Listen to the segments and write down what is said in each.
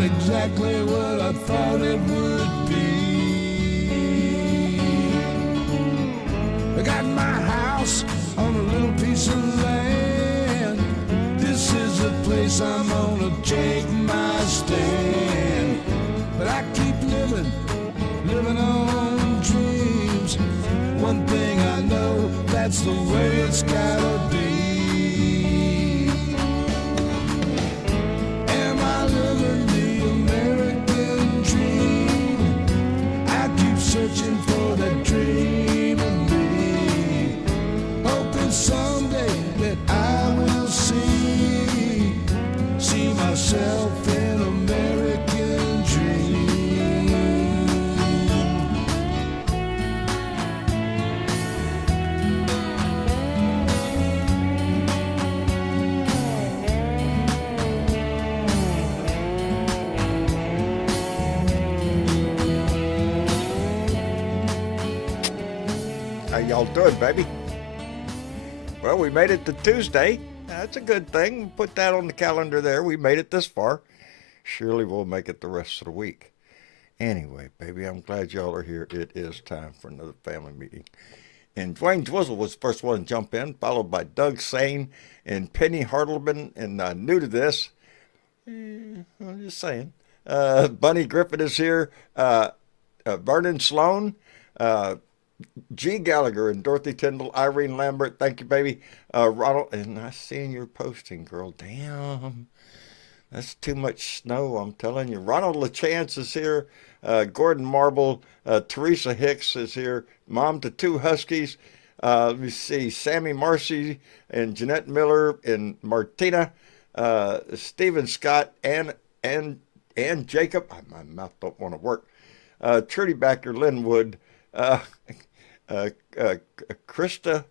not exactly what I thought it would be. I got my house on a little piece of land. This is the place I'm gonna take my stand. But I keep living on dreams. One thing I know, that's the way it's gotta be. Am I living the American dream? I keep searching for that dream in me, hoping someday that I will see myself in American dream. How y'all doing, baby? Well, we made it to Tuesday. That's a good thing. Put that on the calendar there. We made it this far. Surely we'll make it the rest of the week. Anyway, baby, I'm glad y'all are here. It is time for another family meeting. And Dwayne Dwizzle was the first one to jump in, followed by Doug Sane and Penny Hartleman. And new to this, I'm just saying. Bunny Griffin is here. Vernon Sloan. G. Gallagher and Dorothy Tyndall, Irene Lambert, thank you, baby. Ronald, and I seen your posting, girl. Damn, that's too much snow, I'm telling you. Ronald LaChance is here. Gordon Marble, Teresa Hicks is here. Mom to two Huskies. Let me see, Sammy Marcy and Jeanette Miller and Martina, Stephen Scott and Jacob. My mouth don't want to work. Trudy Backer, Linwood. Krista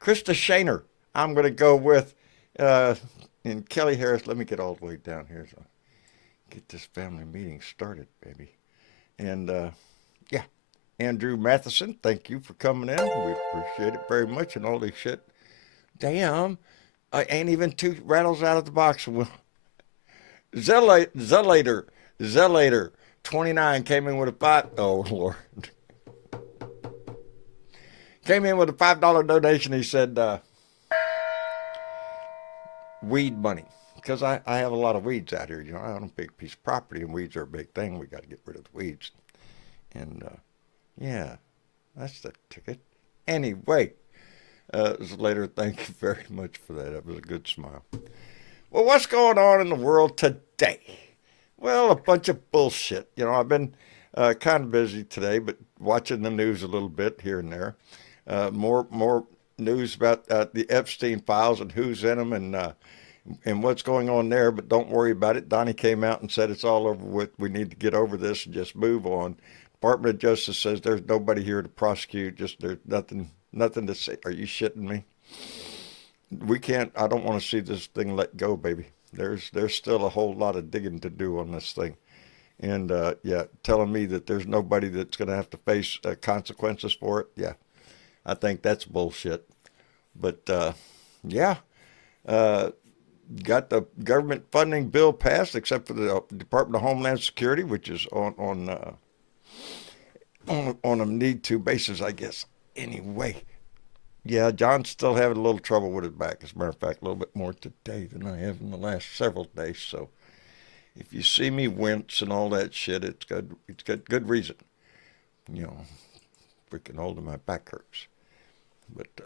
Shaner. I'm going to go with, and Kelly Harris. Let me get all the way down here so get this family meeting started, baby. And yeah, Andrew Matheson, thank you for coming in. We appreciate it very much and all this shit. Damn, I ain't even two rattles out of the box. Zellator, 29 came in with a five. Oh Lord. Came in with a $5 donation. He said, weed money. Because I have a lot of weeds out here. You know, I own a big piece of property, and weeds are a big thing. We got to get rid of the weeds. And, yeah, that's the ticket. Anyway, later, thank you very much for that. That was a good smile. Well, what's going on in the world today? Well, a bunch of bullshit. You know, I've been kind of busy today, but watching the news a little bit here and there. More news about the Epstein files and who's in them and what's going on there. But don't worry about it. Donnie came out and said it's all over with. We need to get over this and just move on. Department of Justice says there's nobody here to prosecute. Just there's nothing to say. Are you shitting me? We can't. I don't want to see this thing let go, baby. There's still a whole lot of digging to do on this thing. And yeah, telling me that there's nobody that's going to have to face consequences for it. Yeah. I think that's bullshit. But, yeah, got the government funding bill passed, except for the Department of Homeland Security, which is on a need-to basis, I guess. Anyway, yeah, John's still having a little trouble with his back. As a matter of fact, a little bit more today than I have in the last several days. So if you see me wince and all that shit, it's good. It's good reason. You know, freaking old and my back hurts. But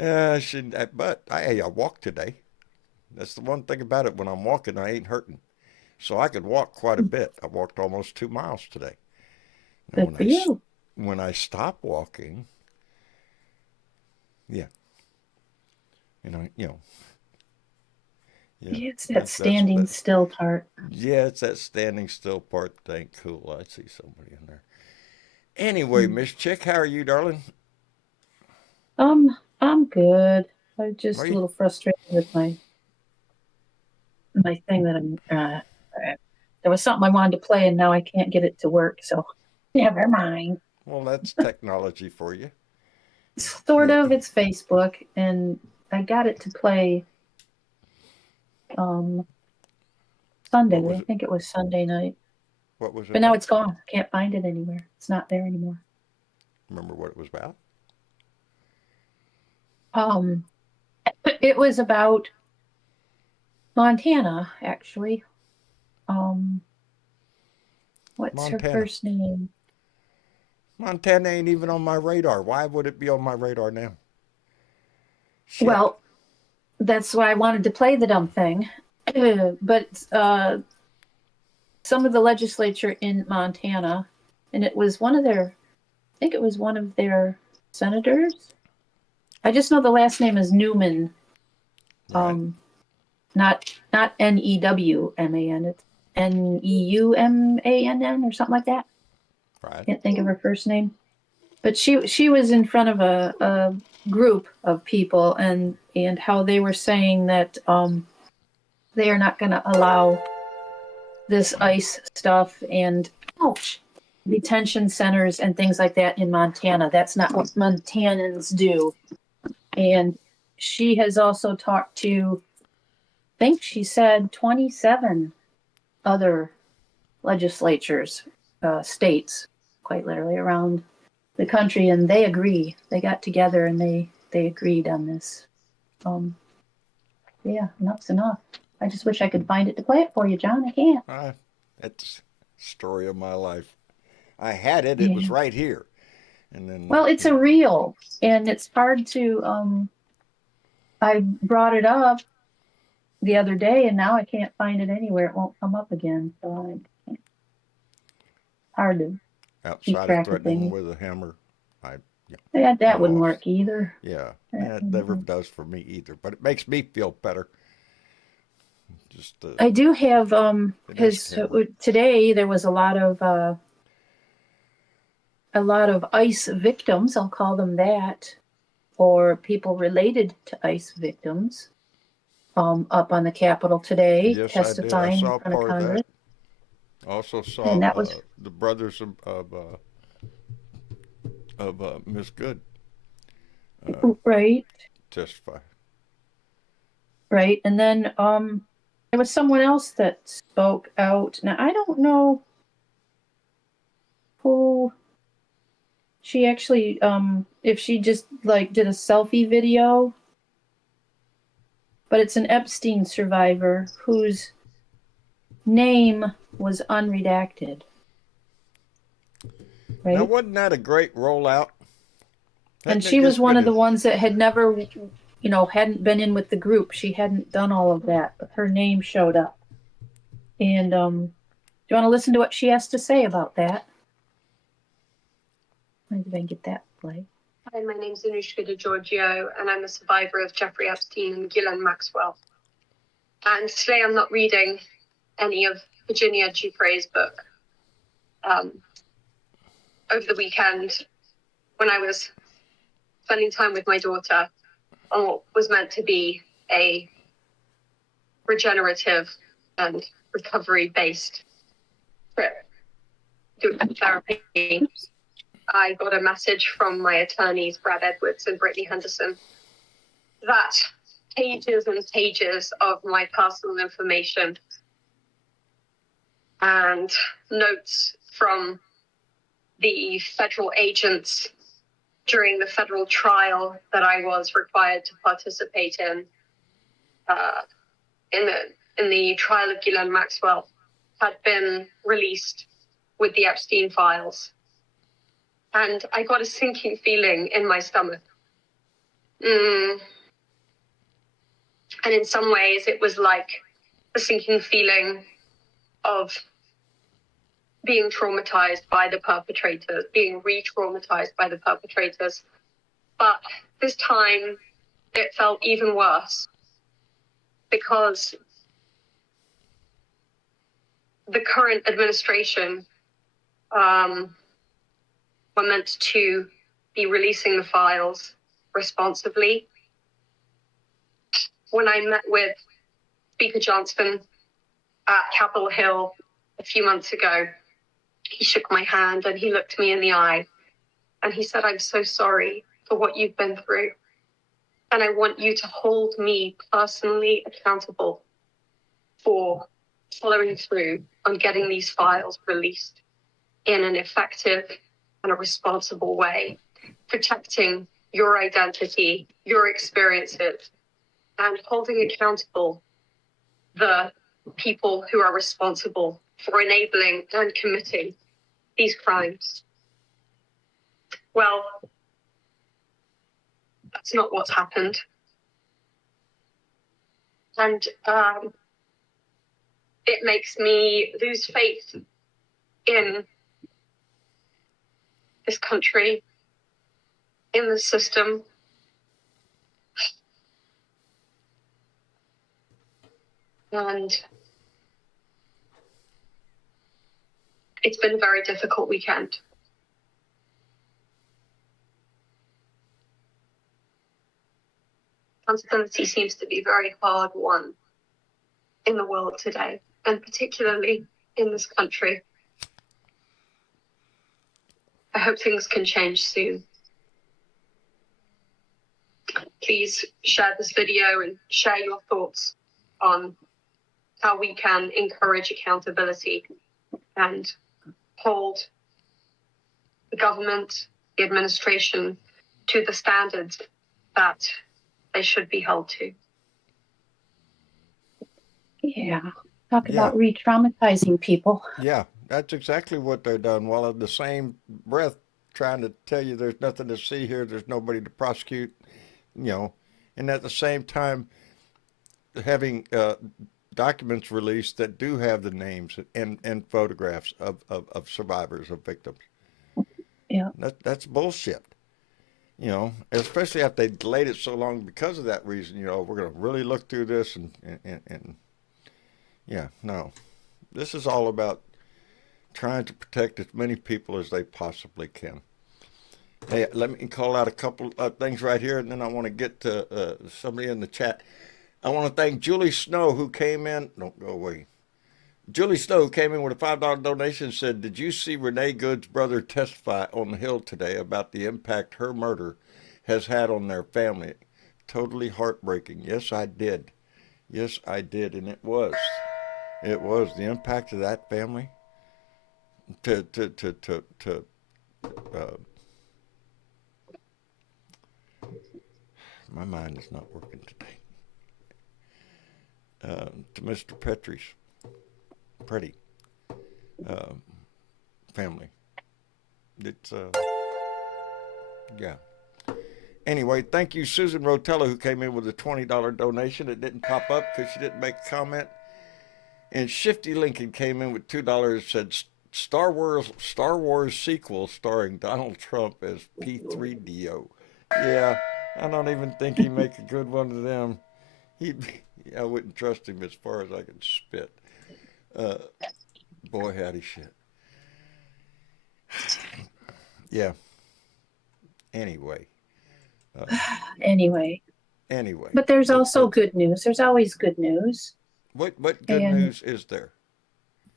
I walked today. That's the one thing about it. When I'm walking, I ain't hurting. So I could walk quite a bit. I walked almost 2 miles today. Good for you. When I stop walking, yeah, yeah, it's that standing still part. Yeah, it's that standing still part thing. Cool. I see somebody in there. Anyway, Miss Chick, how are you, darling? I'm good. I'm just a little frustrated with my thing that I'm. There was something I wanted to play, and now I can't get it to work. So, never mind. Well, that's technology for you. Sort of. It's Facebook, and I got it to play some Sunday. What was I it? think it was Sunday night. What was it But now about? it's gone. Can't find it anywhere. It's not there anymore. Remember what it was about? Um, it was about Montana, actually. Um, what's her Montana. first name? Montana ain't even on my radar. Why would it be on my radar now? Shit. Well, that's why I wanted to play the dumb thing. But some of the legislature in Montana, and it was one of their, I think it was one of their senators. I just know the last name is Newman. Right. Not Newman. It's Neumann or something like that. Right. Can't think of her first name. But she was in front of a group of people and how they were saying that they are not going to allow this ICE stuff and detention centers and things like that in Montana. That's not what Montanans do. And she has also talked to, I think she said 27 other legislatures, states, quite literally around the country, and they agree. They got together and they agreed on this. Yeah, enough's enough. I just wish I could find it to play it for you, John. I can't. That's the story of my life. I had it. It was Yeah. right here. And then, Well, it's a reel, and it's hard to. I brought it up the other day, and now I can't find it anywhere. It won't come up again, so hard to keep outside of track of threatening things. with a hammer, I, Yeah, I that wouldn't lost. work either. Yeah, That it wouldn't never work. does for me either. But it makes me feel better. Just I do have finesse because hammer. today there was a lot of ICE victims. I'll call them that, or people related to ICE victims, up on the Capitol today Yes, I did. I testifying in saw front of part of Congress, that. I also saw and that was the brothers of Miss Good right, testify. right. And then there was someone else that spoke out. Now I don't know who she actually if she just like did a selfie video, but it's an Epstein survivor whose name was unredacted, Now, right? wasn't that a great rollout? And Hadn't it she was just one been of a the ones that had never, hadn't been in with the group. She hadn't done all of that, but her name showed up. And do you want to listen to what she has to say about that? Maybe I can get that play. Hi, my name's Anushka DeGiorgio, and I'm a survivor of Jeffrey Epstein and Ghislaine Maxwell. And today I'm not reading any of Virginia Giuffre's book. Over the weekend, when I was spending time with my daughter on what was meant to be a regenerative and recovery-based trip to therapy, I got a message from my attorneys, Brad Edwards and Brittany Henderson, that pages and pages of my personal information and notes from the federal agents during the federal trial that I was required to participate in the trial of Ghislaine Maxwell had been released with the Epstein files. And I got a sinking feeling in my stomach. And in some ways, it was like a sinking feeling of being traumatized by the perpetrators, being re-traumatized by the perpetrators. But this time, it felt even worse because the current administration were meant to be releasing the files responsibly. When I met with Speaker Johnson at Capitol Hill a few months ago, he shook my hand and he looked me in the eye and he said, "I'm so sorry for what you've been through. And I want you to hold me personally accountable for following through on getting these files released in an effective and a responsible way, protecting your identity, your experiences, and holding accountable the people who are responsible for enabling and committing these crimes. Well, that's not what's happened. And it makes me lose faith in this country, in the system. And it's been a very difficult weekend. Accountability seems to be very hard won in the world today, and particularly in this country. I hope things can change soon. Please share this video and share your thoughts on how we can encourage accountability and hold the government, the administration, to the standards that they should be held to. Yeah. Talk about re-traumatizing people. Yeah, that's exactly what they're done, while in the same breath trying to tell you there's nothing to see here, there's nobody to prosecute, and at the same time having documents released that do have the names and photographs of survivors, of victims. Yeah. That's bullshit. Especially after they delayed it so long because of that reason. We're going to really look through this and yeah, no. This is all about trying to protect as many people as they possibly can. Hey, let me call out a couple of things right here, and then I want to get to somebody in the chat. I want to thank Julie Snow, who came in. Don't go away. Julie Snow came in with a $5 donation and said, "Did you see Renee Good's brother testify on the Hill today about the impact her murder has had on their family? Totally heartbreaking." Yes, I did. Yes, I did. And it was the impact of that family my mind is not working today. To Mr. Pretty family. It's yeah. Anyway, thank you, Susan Rotella, who came in with a $20 donation. It didn't pop up because she didn't make a comment. And Shifty Lincoln came in with $2. Said Star Wars sequel starring Donald Trump as P3DO. Yeah, I don't even think he'd make a good one of them. I wouldn't trust him as far as I can spit. Boy, howdy shit. Yeah. Anyway. Anyway. But there's also good news. There's always good news. What good news is there?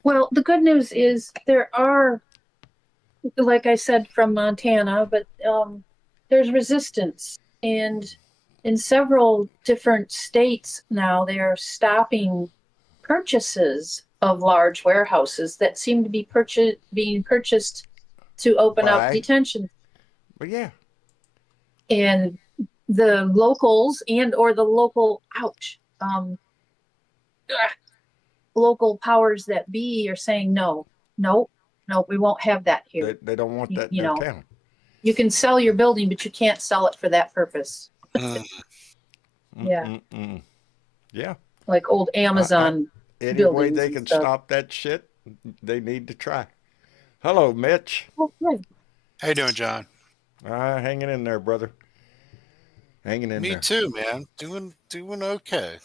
Well, the good news is there are, like I said, from Montana, but there's resistance. And in several different states now, they are stopping purchases of large warehouses that seem to be being purchased to open up detention. But yeah. And the locals or the local, local powers that be are saying, no, we won't have that here. They don't want that in their town. You can sell your building, but you can't sell it for that purpose. Yeah. Yeah. Like old Amazon. Any way they can stop that shit, they need to try. Hello, Mitch. Oh, good. How you doing, John? Hanging in there, brother. Hanging in there. Me too, man. Doing okay.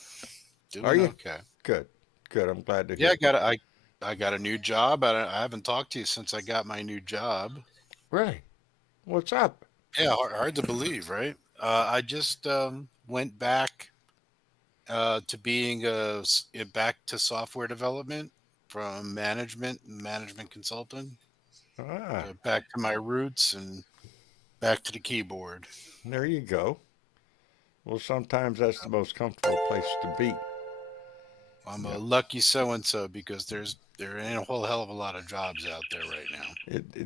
Are you? Okay. Good. I'm glad to hear. Yeah, I got a new job. I haven't talked to you since I got my new job. Really? What's up? Yeah, hard to believe, right? I just went back to being back to software development from management consulting. Back to my roots and back to the keyboard. There you go. Well, sometimes that's the most comfortable place to be. I'm a lucky so and so because there ain't a whole hell of a lot of jobs out there right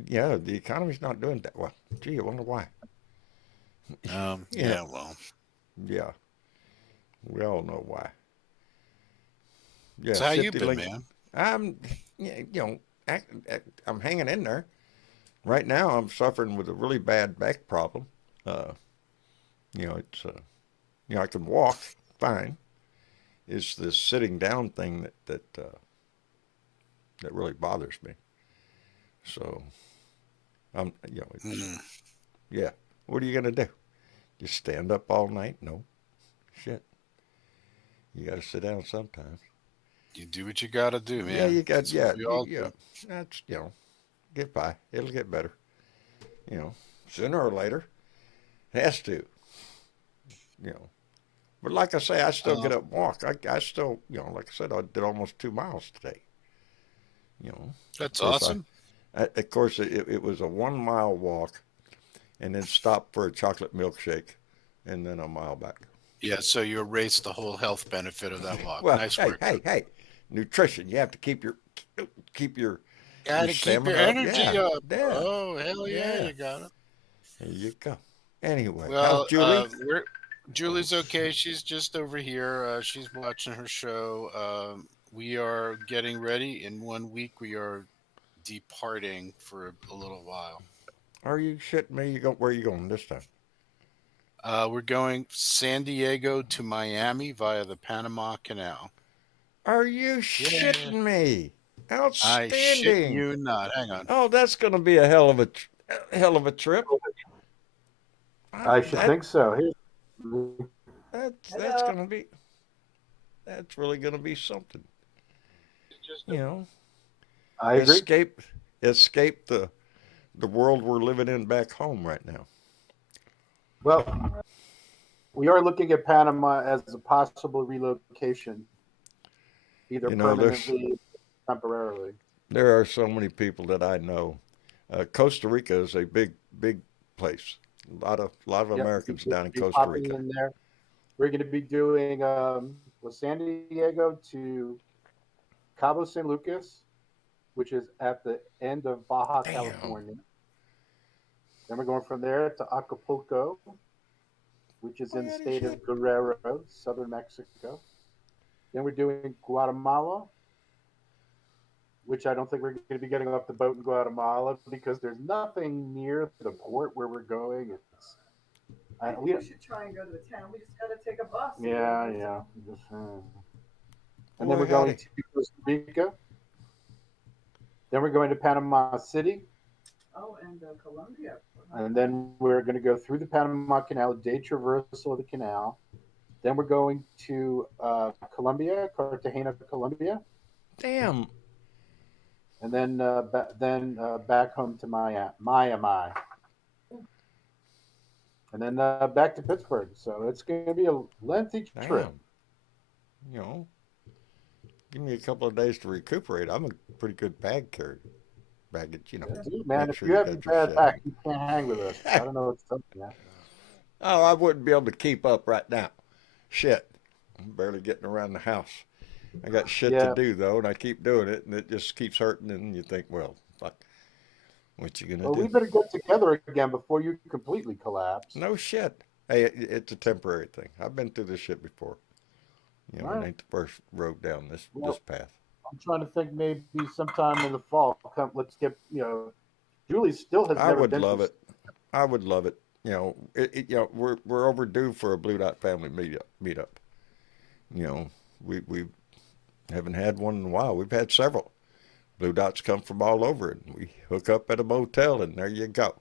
Yeah, the economy's not doing that well. Gee, I wonder why. now. Yeah, Yeah, well. yeah, we all know why. Yeah, So how you Shifty been, Link. man? I'm, yeah, I'm hanging in there. Right now, I'm suffering with a really bad back problem. Uh, it's, I can walk fine. It's this sitting down thing that really bothers me. So Mm. yeah. What are you gonna do? Just stand up all night? No, shit. You gotta sit down sometimes. You do what you gotta do, Yeah, man. you got That's what yeah, we all yeah. do. That's get by. It'll get better. You know, sooner or later, it has to. You know, but like I say, I still Um, get up and walk. I still, like I said, I did almost 2 miles today. Of that's course awesome. of course it was a 1 mile walk, and then stop for a chocolate milkshake, and then a mile back. Yeah, so you erased the whole health benefit of that walk. Well, Nice hey, work. hey, hey, nutrition. You have to keep your Gotta keep your stamina up. energy Yeah, up. yeah, Oh, hell yeah, yeah. you got it. There you go. Anyway, how's Well, Julie? we're Oh, Julie's okay. She's just over here. She's watching her show. We are getting ready. In 1 week, we are departing for a little while. are you shitting me? Where are you going this time? We're going San Diego to Miami via the Panama Canal. Are you Yeah. shitting me? I shit Outstanding. you not. Hang on. Oh, that's going to be a hell of a trip. I should That think so. that's going to be that's really going to be something. You know, I agree. escape the world we're living in back home right now. Well, we are looking at Panama as a possible relocation, either You know, permanently or temporarily. there are so many people that I know. Costa Rica is a big place. A lot of Yep, we Americans could down in be Costa popping Rica. in there. We're going to be doing San Diego to Cabo San Lucas, which is at the end of Baja Damn. California. Then we're going from there to Acapulco, which is Oh in the yeah, this state shit. of Guerrero, southern Mexico. Then we're doing Guatemala, which I don't think we're going to be getting off the boat in Guatemala because there's nothing near the port where we're going. I think we should try and go to the town. We just got to take a bus. Yeah. And then Boy, we're going howdy. to Costa Rica. Then we're going to Panama City. Oh, and Colombia. And then we're going to go through the Panama Canal, a day traversal of the canal. Then we're going to Colombia, Cartagena, Colombia. Damn. And then back home to Miami. And then back to Pittsburgh. So it's going to be a lengthy trip. Damn. You know, give me a couple of days to recuperate. I'm a pretty good baggage. Dude, man, Make if sure you you have a got your bad shit. back, you can't hang with us. I don't know what's up, man. Oh, I wouldn't be able to keep up right now. Shit. I'm barely getting around the house. I got shit to Yeah. do though, and I keep doing it, and it just keeps hurting. And you think, well, fuck, what you gonna Well, we do? better get together again before you completely collapse. No shit. Hey, it's a temporary thing. I've been through this shit before. All It right. ain't the first road down this Well, path. I'm trying to think maybe sometime in the fall. Let's get, Julie still has I never would been love to. it. I would love it. We're overdue for a Blue Dot family meetup. We haven't had one in a while. We've had several. Blue Dots come from all over, and we hook up at a motel, and there you go.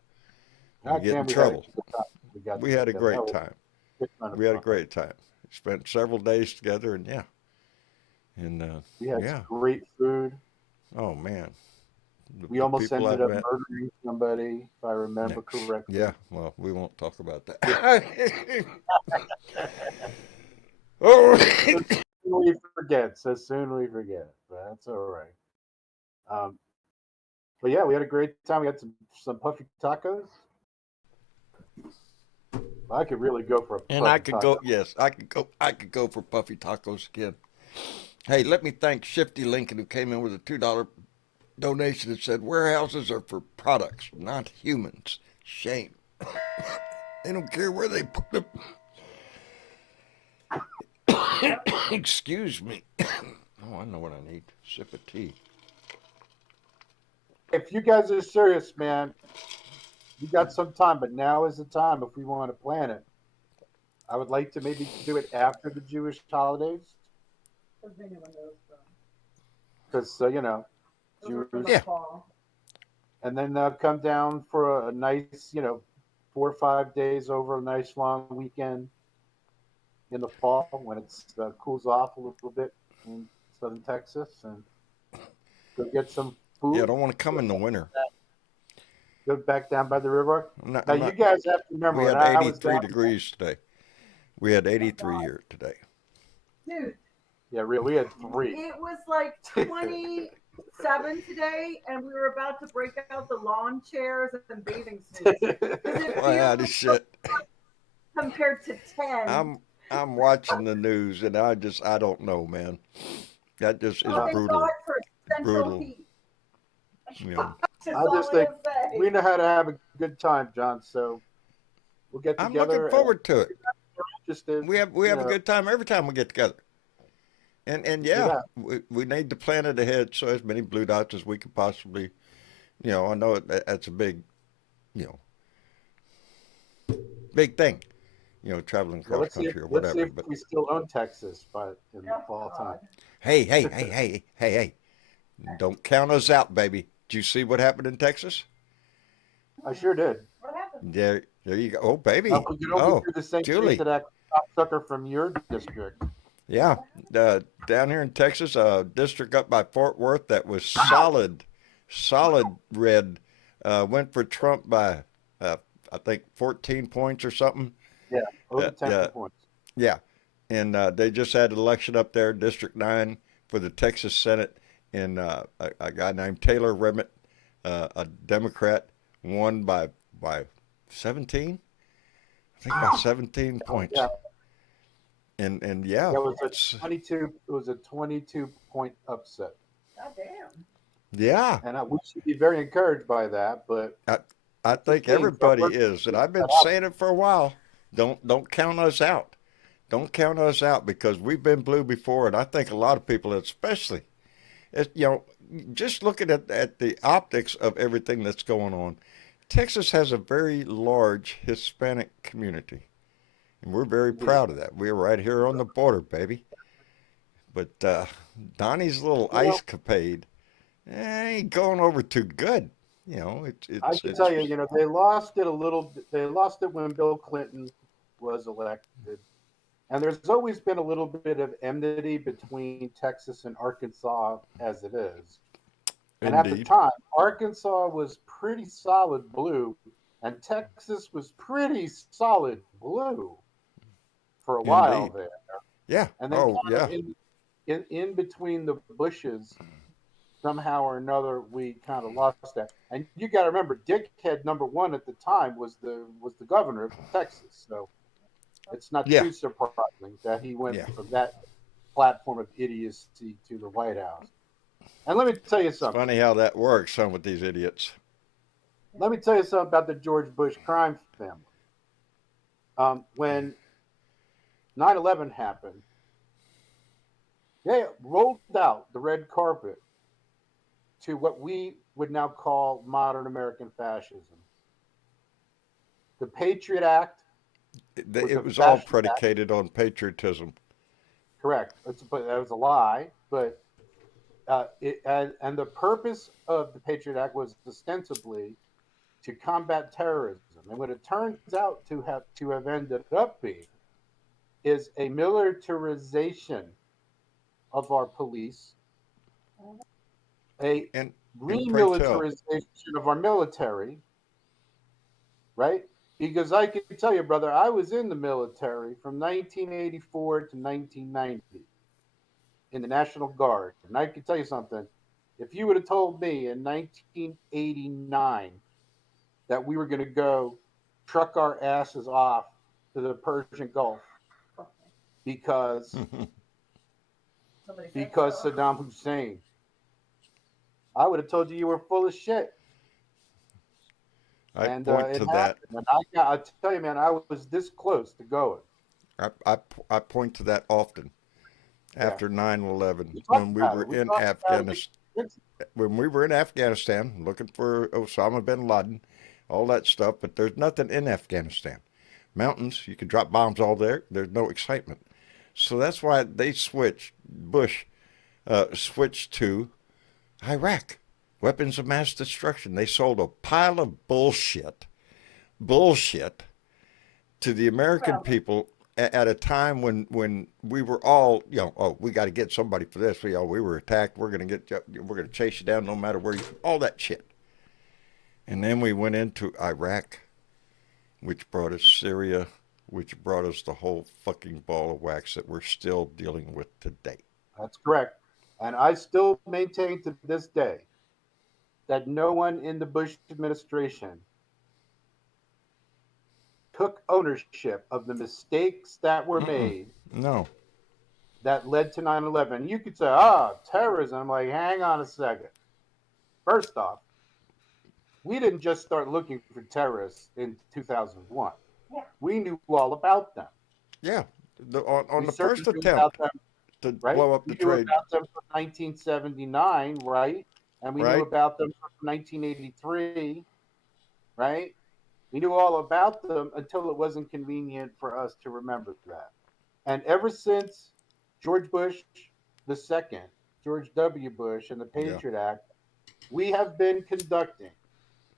You God get in damn, we had a trouble. good time. We got We had a together. That great was time. a good kind of We had a fun. great time. Spent several days together, and We had yeah. great food. Oh man, We the almost people ended I've up met. murdering somebody, if I remember Yeah, correctly. well, we won't talk about that. Oh, So soon we forget. So soon we forget. But that's all right. Um, but yeah, we had a great time. We had some puffy tacos. I could really go for a and I puffy could taco. go. Yes, I could go. I could go for puffy tacos again. Hey, let me thank Shifty Lincoln who came in with a $2 donation that said warehouses are for products, not humans. Shame. They don't care where they put them. Excuse me. Oh, I know what I need. Sip of tea. If you guys are serious, man, you got some time, but now is the time if we want to plan it. I would like to maybe do it after the Jewish holidays because Jews, Yeah. and then come down for a nice, 4 or 5 days over a nice long weekend in the fall when it cools off a little bit in southern Texas, and go get some food. Yeah, I don't want to come in the winter. Go back down by the river. I'm Now you not, guys have to remember we when had I was 83 down. degrees today. We had 83 here today. Dude, Yeah, really, we had 3. it was like 27 today, and we were about to break out the lawn chairs and bathing suits. It Well, howdy feels shit. compared to 10. I'm watching the news and I don't know, man. That just is Thank brutal. God for central Brutal. heat. You know, That's I all just I'm think gonna say. we know how to have a good time, John. So we'll get I'm together. looking forward to it. Just We have a good time every time we get together. And yeah, we need to plan it ahead so as many blue dots as we could possibly. I know that's a big, you know, big thing. Traveling cross country or let's see whatever. if But we still own Texas in the fall time. hey, don't count us out, baby. Did you see what happened in Texas? I sure did. What happened? There you go. Oh, baby. We could only do the same Julie. thing to that sucker from your district. Yeah, down here in Texas, a district up by Fort Worth that was solid red, went for Trump by, I think 14 points or something. Yeah, over 10 Yeah, points. yeah, and they just had an election up there, District 9 for the Texas Senate, and a guy named Taylor Remmett, a Democrat, won by 17. I think by 17 points. Yeah. And yeah, It was a 22. It was a 22-point upset. God damn. yeah. And we should be very encouraged by that. But I think everybody is, and I've been saying it for a while. Don't count us out. Don't count us out because we've been blue before, and I think a lot of people, especially, just looking at the optics of everything that's going on. Texas has a very large Hispanic community. And we're very proud of that. We're right here on the border, baby. But Donnie's little ice capade ain't going over too good. I can tell you, they lost it a little. They lost it when Bill Clinton was elected, and there's always been a little bit of enmity between Texas and Arkansas, as it is. And at the time, Arkansas was pretty solid blue, and Texas was pretty solid blue for a while there. Yeah. And then in between the bushes, somehow or another, we kind of lost that. And you got to remember, dickhead number one at the time was the governor of Texas. So it's not too surprising that he went from that platform of idiocy to the White House. And let me tell you something. It's funny how that works, some with these idiots. Let me tell you something about the George Bush crime family. When 9/11 happened, they rolled out the red carpet to what we would now call modern American fascism. The Patriot Act. It was all predicated on patriotism. Correct. That was a lie. But and the purpose of the Patriot Act was ostensibly to combat terrorism. And what it turns out to have ended up being is a militarization of our police, a remilitarization of our military, right? Because I can tell you, brother, I was in the military from 1984 to 1990 in the National Guard. And I can tell you something. If you would have told me in 1989 that we were going to go truck our asses off to the Persian Gulf because Somebody said because so. Saddam Hussein. I would have told you were full of shit. I And point it to that. happened. And I tell you, man, I was this close to going. I point to that often Yeah. after 9/11 We talked when we about were it. We in talked about it. Afghanistan. When we were in Afghanistan looking for Osama bin Laden, all that stuff, but there's nothing in Afghanistan. Mountains, you can drop bombs all there. There's no excitement. So that's why they Bush switched to Iraq. Weapons of mass destruction. They sold a pile of bullshit to the American people at a time when we were all, oh, we got to get somebody for this. We were attacked. We're going to chase you down no matter where all that shit. And then we went into Iraq, which brought us Syria, which brought us the whole fucking ball of wax that we're still dealing with today. That's correct. And I still maintain to this day that no one in the Bush administration took ownership of the mistakes that were made No. that led to 9/11. You could say, terrorism. I'm like, hang on a second. First off, we didn't just start looking for terrorists in 2001. Yeah. We knew all about them. Yeah. On We the certainly first knew attempt about them, to right? blow up We the knew trade. about them from 1979, right? And we knew Right. about them from 1983, right? We knew all about them until it wasn't convenient for us to remember that. And ever since George Bush II, George W. Bush, and the Patriot Act, we have been conducting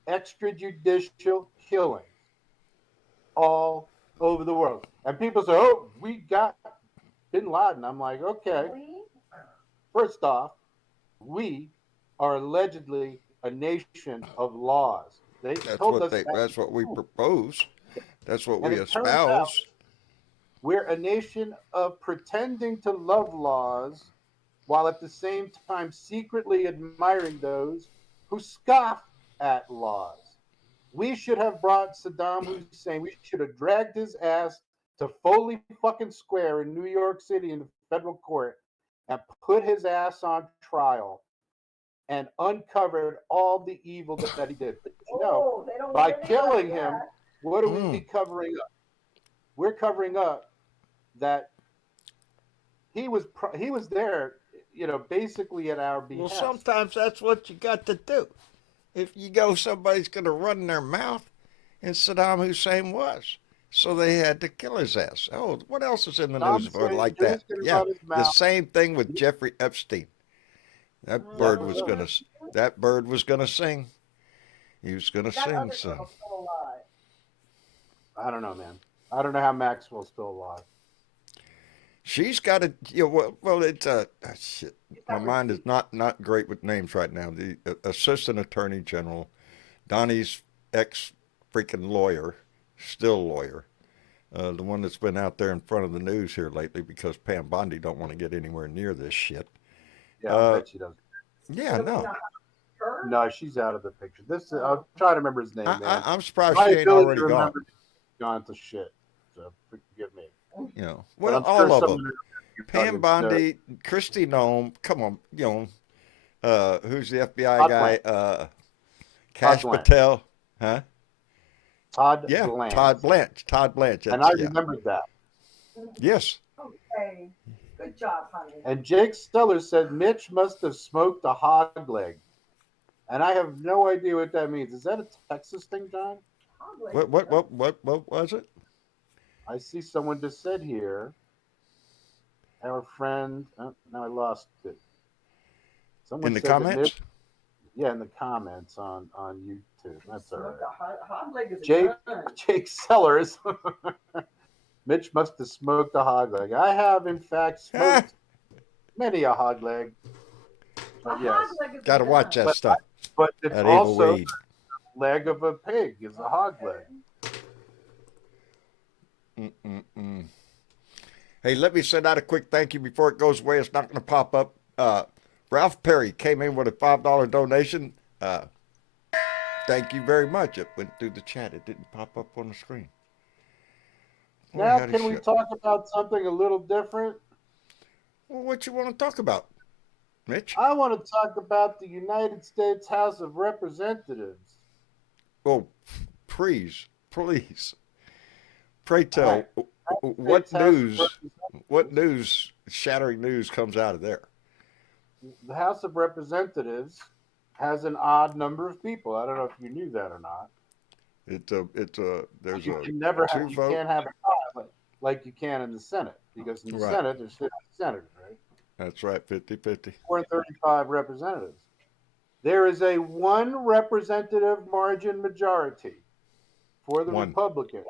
extrajudicial killings all over the world. And people say, oh, we got bin Laden. I'm like, okay. First off, we are allegedly a nation of laws. They told us That's what we propose. That's what and we it turns out espouse. we're a nation of pretending to love laws while at the same time secretly admiring those who scoff at laws. We should have brought Saddam Hussein, we should have dragged his ass to Foley fucking Square in New York City in the federal court and put his ass on trial and uncovered all the evil that he did. But by killing him, what are we covering up? We're covering up that he was there, basically at our behest. Well, sometimes that's what you got to do. If you go, somebody's going to run their mouth, and Saddam Hussein was. So they had to kill his ass. Oh, what else is in the news like that? Yeah, the same thing with Jeffrey Epstein. That bird was gonna sing. He was gonna sing. So I don't know, man. I don't know how Maxwell's still alive. She's got a well. It's shit. My mind is not great with names right now. The assistant attorney general, Donnie's ex freaking lawyer, still lawyer, the one that's been out there in front of the news here lately because Pam Bondi don't want to get anywhere near this shit. Yeah, I bet she doesn't. Yeah, no. No, she's out of the picture. I'm trying to remember his name, man. I'm surprised she ain't already gone. Gone to shit. So forgive me. Well, all of them. Pam Bondi, Christy Nome. Come on, who's the FBI guy? Cash Patel, huh? Todd Blanche. Todd Blanche. And I remembered that. Yes. Okay. Good job, honey. And Jake Steller said Mitch must have smoked a hog leg. And I have no idea what that means. Is that a Texas thing, John? What was it? I see someone just said here, our friend, now I lost it. Someone in the comments? In the comments on YouTube. That's all right. Hog leg is Jake Sellers. Mitch must have smoked a hog leg. I have, in fact, smoked many a hog leg. But yes. Got to watch that stuff. But it's that also the leg of a pig is a hog leg. Hey, let me send out a quick thank you before it goes away. It's not going to pop up. Ralph Perry came in with a $5 donation. Thank you very much. It went through the chat. It didn't pop up on the screen. Now, can we talk about something a little different? Well, what you want to talk about, Mitch? I want to talk about the United States House of Representatives. Oh, please, please, pray All right. tell, what States House of news, what Representatives. news, shattering news comes out of there? The House of Representatives has an odd number of people. I don't know if you knew that or not. There's You a can never have, two you vote. can't have a tie like you can in the Senate, because in the Right. Senate there's 50 senators, right? That's right, 50-50. 435 representatives. There is a one representative margin majority for the One. Republicans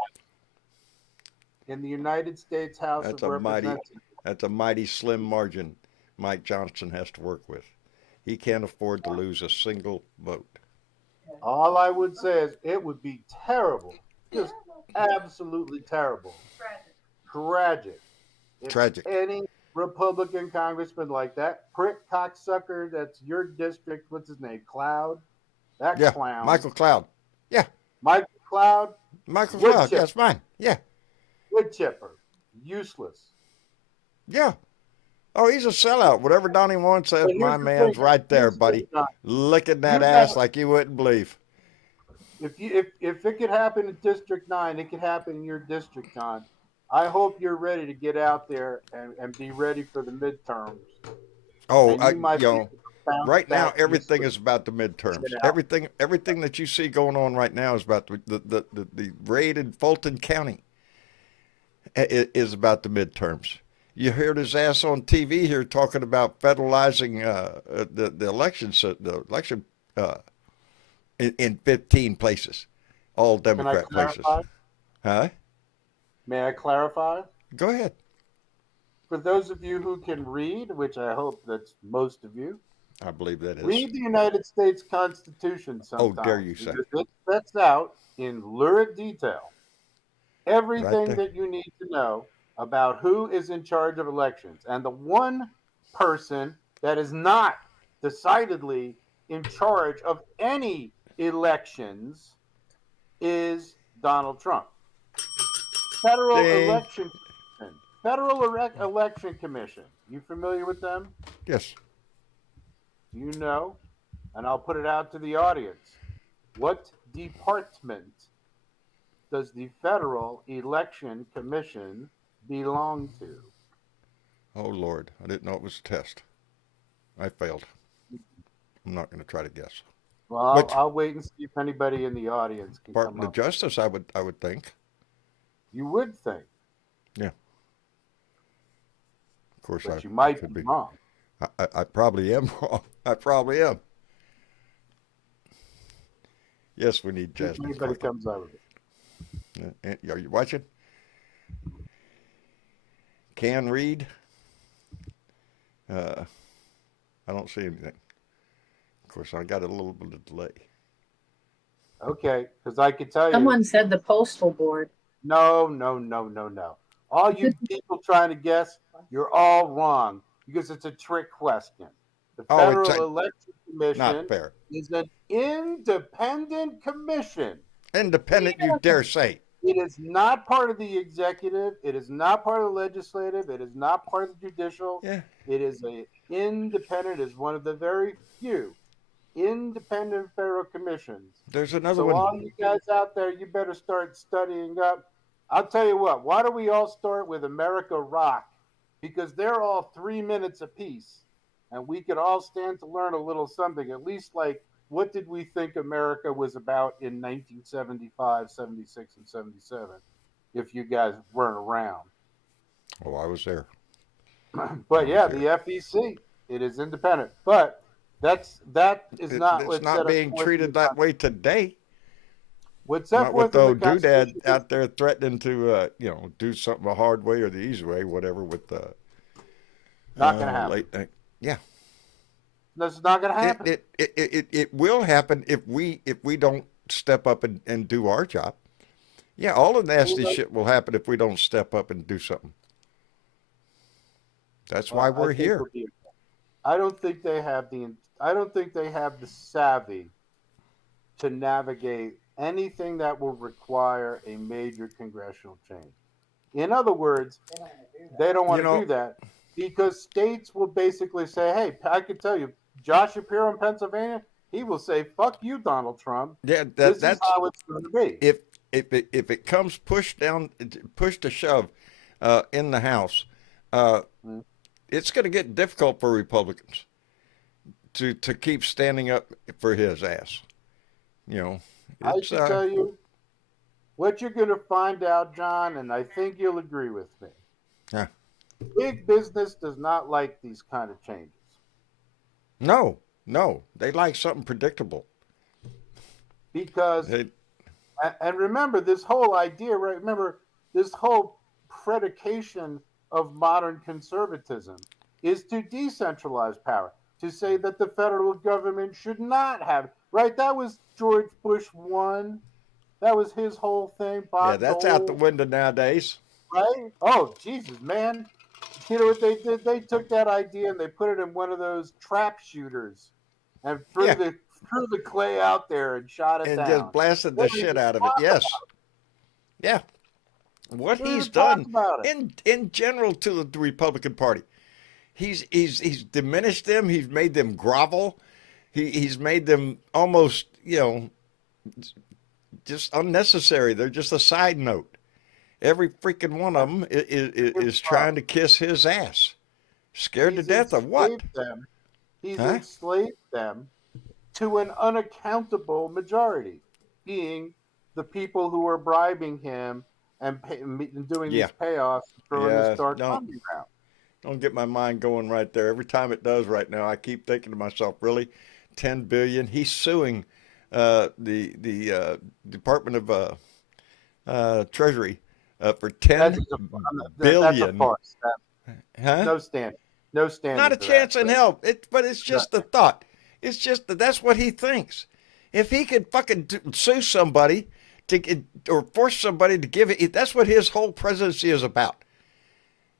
in the United States House That's of a mighty, Representatives. that's a mighty slim margin Mike Johnson has to work with. He can't afford to lose a single vote. All I would say is it would be terrible, just absolutely terrible, tragic, if Tragic. any Republican congressman like that prick cocksucker that's your district, what's his name, Cloud, that Yeah, clown, Michael Cloud. Yeah, Michael Cloud, Michael wood Cloud. chipper, Yes, mine. Yeah, wood chipper, useless. yeah. Oh, he's a sellout. Whatever Donnie wants, But that's here's my the man's thing, right there, here's the buddy. thing, Don. Licking that You ass gotta, like you wouldn't believe. if it could happen in District 9, it could happen in your district, Don. I hope you're ready to get out there and be ready for the midterms. Oh, And you might be able to bounce right now back everything easily. is about the midterms. Get out. Everything that you see going on right now is about the raid in Fulton County. Is about the midterms. You heard his ass on TV here talking about federalizing the election in 15 places, all Can I Democrat places. clarify? Huh? May I clarify? Go ahead. For those of you who can read, which I hope that's most of you, I believe that is. read the United States Constitution Oh, sometimes. dare you say. Because it sets out in lurid detail Right everything there. that you need to know about who is in charge of elections. And the one person that is not decidedly in charge of any elections is Donald Trump. Federal Ding. Election Commission. Election Commission. You familiar with them? Yes. Do you know? And I'll put it out to the audience. What department does the Federal Election Commission belong to? Oh Lord, I didn't know it was a test. I failed. I'm not going to try to guess. Well, Which- I'll wait and see if anybody in the audience can come Department of up. Justice, I would think. You would think, Of course, but I you might could be be. wrong. I probably am wrong. I probably am. Yes, we need If Jasmine anybody Crockett. comes out of it. Are you watching? Can read? I don't see anything. Of course, I got a little bit of delay. Okay, because I could tell you. Someone said the postal board. No. All you people trying to guess, you're all wrong because it's a trick question. The Oh, Federal it's Election Commission Not fair. is an independent commission. Independent, you dare say? It is not part of the executive. It is not part of the legislative. It is not part of the judicial. Yeah. It is a independent. It is one of the very few independent federal commissions. There's another So one. all you guys out there, you better start studying up. I'll tell you what. Why don't we all start with America Rock? Because they're all 3 minutes apiece, and we could all stand to learn a little something. At least, like, what did we think America was about in 1975, 76, and 77? If you guys weren't around. Oh, I was there. But yeah, Okay. the FEC, it is independent, but that is not It's what's not set being forth in treated the that way today. What's set Not forth with the in old the doodad Constitution. out there threatening to, do something the hard way or the easy way, whatever. With the Not gonna happen. late, This is not going to happen. It will happen if we don't step up and do our job. Yeah, all the nasty shit will happen if we don't step up and do something. That's why Well, I we're think here. it'll be- I don't think they have the savvy to navigate anything that will require a major congressional change. In other words, they don't want You know, to do that because states will basically say, "Hey, I can tell you, Josh Shapiro in Pennsylvania, he will say, fuck you, Donald Trump. Yeah, This is that's how it's going to be." if it comes push to shove in the House, Mm. it's going to get difficult for Republicans to keep standing up for his ass. You know, I it's can tell you what you're going to find out, John, and I think you'll agree with me. Yeah. Big business does not like these kind of changes. no, they like something predictable. Because, They, and remember, this whole idea, right? Remember, this whole predication of modern conservatism is to decentralize power, to say that the federal government should not have, right? That was George Bush 1. That was his whole thing. Bob yeah, that's Dole, out the window nowadays. right? Oh, Jesus, man. You know what they did? They took that idea and they put it in one of those trap shooters and Yeah, threw the clay out there and shot it and just down. blasted They the don't shit even out of it. talk Yes, about yeah. What it. They don't he's even talk done about it. in general to the Republican Party, he's diminished them. He's made them grovel. He's made them almost just unnecessary. They're just a side note. Every freaking one of them is trying to kiss his ass. Scared to He's death of what? enslaved them. He's Huh? enslaved them to an unaccountable majority, being the people who are bribing him and doing Yeah. these payoffs, throwing Yeah, this dark don't- money around. Don't get my mind going right there. Every time it does right now, I keep thinking to myself, really, 10 billion. He's suing the Department of Treasury for 10 That's a billion. farce. Huh? No standing. No standing. Not a for chance that. in hell. But it's just the thought. It's just that's what he thinks. If he could fucking sue somebody or force somebody to give it, that's what his whole presidency is about.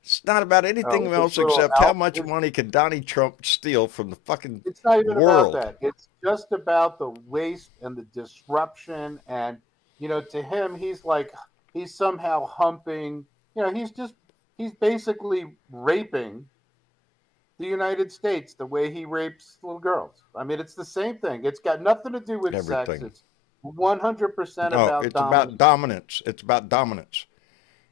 It's not about anything this else little except how Alf- much money can Donnie Trump steal from the fucking It's not even world. about that. It's just about the waste and the disruption. And, to him, he's somehow humping, he's basically raping the United States the way he rapes little girls. I mean, it's the same thing. It's got nothing to do with sex. Everything. It's 100% No, about it's dominance. about dominance. It's about dominance.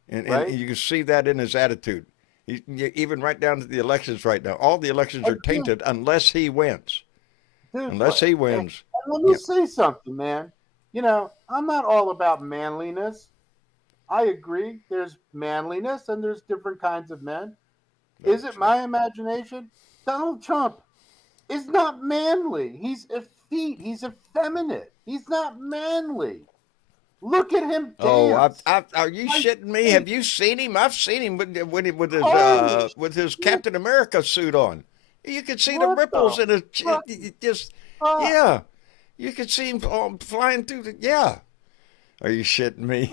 And Right? you can see that in his attitude. Even right down to the elections right now. All the elections are tainted unless he wins. Dude, Unless he wins. And let me say something, man. I'm not all about manliness. I agree. There's manliness and there's different kinds of men. Is it my imagination? Donald Trump is not manly. He's effete. He's effeminate. He's not manly. Look at him dance. Are you shitting me? Have you seen him? I've seen him with his Captain America suit on. You could see the What ripples the in his fuck? yeah. You could see him flying through yeah. Are you shitting me?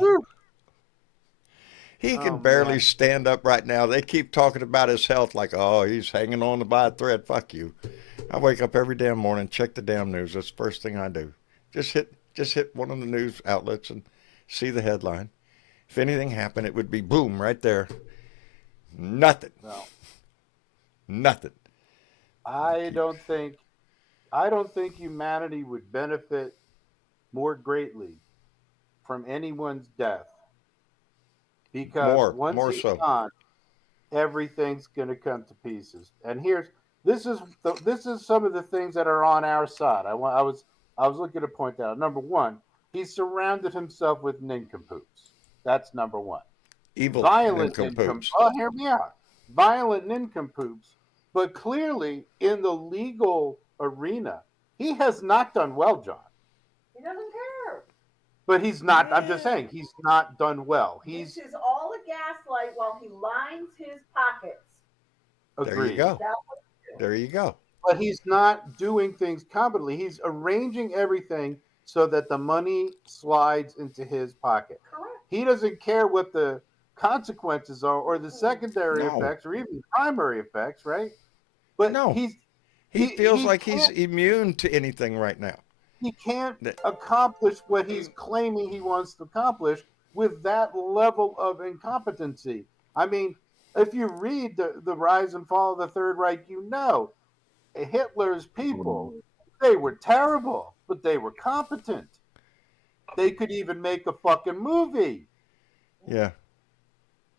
He can barely man. stand up right now. They keep talking about his health like, oh, he's hanging on by a thread. Fuck you. I wake up every damn morning, check the damn news. That's the first thing I do. Just hit one of the news outlets and see the headline. If anything happened, it would be boom right there. Nothing. No. Nothing. I don't think humanity would benefit more greatly from anyone's death. Because once he's gone, everything's going to come to pieces. And this is some of the things that are on our side. I was looking to point that out. Number one, he surrounded himself with nincompoops. That's number one. Evil Violent nincompoops. Oh, hear me out. Violent nincompoops. But clearly, in the legal arena, he has not done well, John. He doesn't care. But he's not. I'm just saying, he's not done well. This is all a gaslight while he lines his pockets. There you go. That's what he's doing. There you go. But he's not doing things competently. He's arranging everything so that the money slides into his pocket. Correct. He doesn't care what the consequences are or the secondary No. effects or even primary effects, right? But No. he feels like he's can't- immune to anything right now. He can't accomplish what he's claiming he wants to accomplish with that level of incompetency. I mean, If you read the Rise and Fall of the Third Reich, you know Hitler's people, they were terrible, but they were competent. They could even make a fucking movie. Yeah.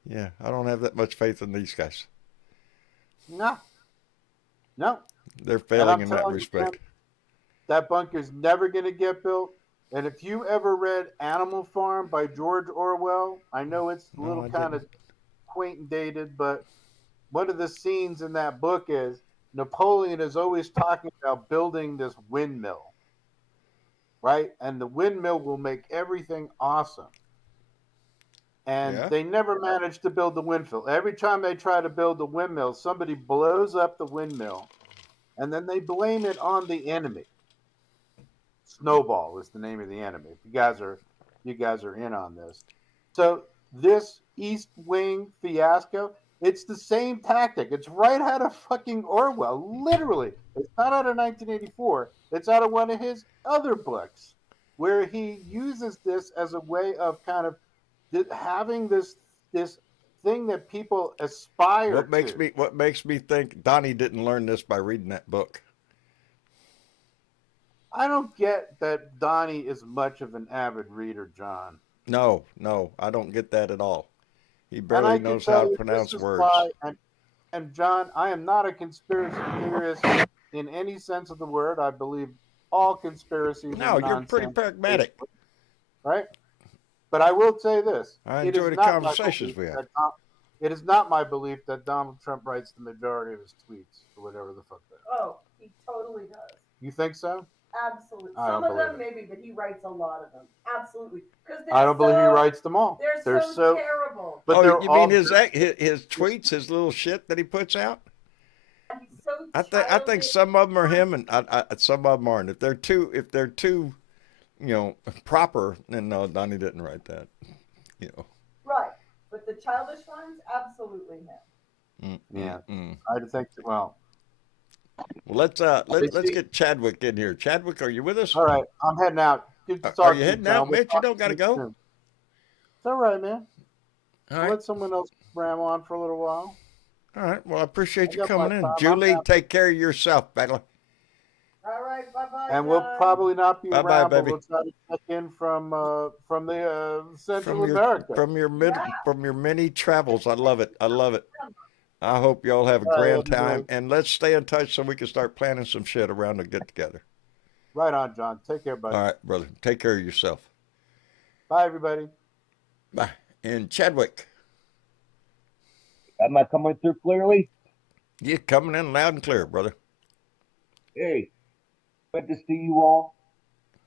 Yeah. I don't have that much faith in these guys. No. No. They're And failing I'm in that telling you, respect. man, that bunker's never going to get built. And if you ever read Animal Farm by George Orwell, I know it's a No, little I kind of didn't. quaint and dated, but one of the scenes in that book is Napoleon is always talking about building this windmill, right? And the windmill will make everything awesome. And Yeah. they never managed to build the windmill. Every time they try to build the windmill, somebody blows up the windmill, and then they blame it on the enemy. Snowball is the name of the enemy. If you guys are in on this. So this East Wing fiasco, it's the same tactic. It's right out of fucking Orwell. Literally. It's not out of 1984. It's out of one of his other books where he uses this as a way of kind of having this thing that people aspire to. What makes me think Donnie didn't learn this by reading that book? I don't get that Donnie is much of an avid reader, John. No, I don't get that at all. He And barely I can knows how tell to you pronounce this is words. why. And John, I am not a conspiracy theorist in any sense of the word. I believe all conspiracies No, are you're pretty nonsense, pragmatic. right? But I will say this: I it enjoy is the not my conversations belief we have. it is not my belief that Donald Trump writes the majority of his tweets or whatever the fuck that is. Oh, he totally does. You think so? Absolutely. I don't Some of them believe maybe, but he writes a lot of them. Absolutely. Because I don't believe he writes them all. They're so terrible. But Oh, they're you all mean his tweets, his little shit that he puts out? He's so I think childish. some of them are him, and some of them aren't. If they're too, proper, then no, Donnie didn't write that. Right. But the childish ones, absolutely him. Yeah. I think well. Well, let's get Chadwick in here. Chadwick, are you with us? All right, I'm heading out. Good to Are talk you to heading John. out, We'll Mitch? You talk don't got to you go. soon. It's all right, man. All I'll right. let someone else ramble on for a little while. All right. Well, I appreciate you got coming my in. time. I'm Julie, happy. take care of yourself, Battler. All right. Bye-bye. And we'll John. probably not be Bye-bye, around, but baby. we'll try to check in from the Central America. From your many travels. I love it. I hope y'all have a All right, grand time, everybody. and let's stay in touch so we can start planning some shit around to get together. Right on, John. Take care, buddy. All right, brother. Take care of yourself. Bye, everybody. Bye. And Chadwick, Am I coming through clearly? you coming in loud and clear, brother. Hey, good to see you all.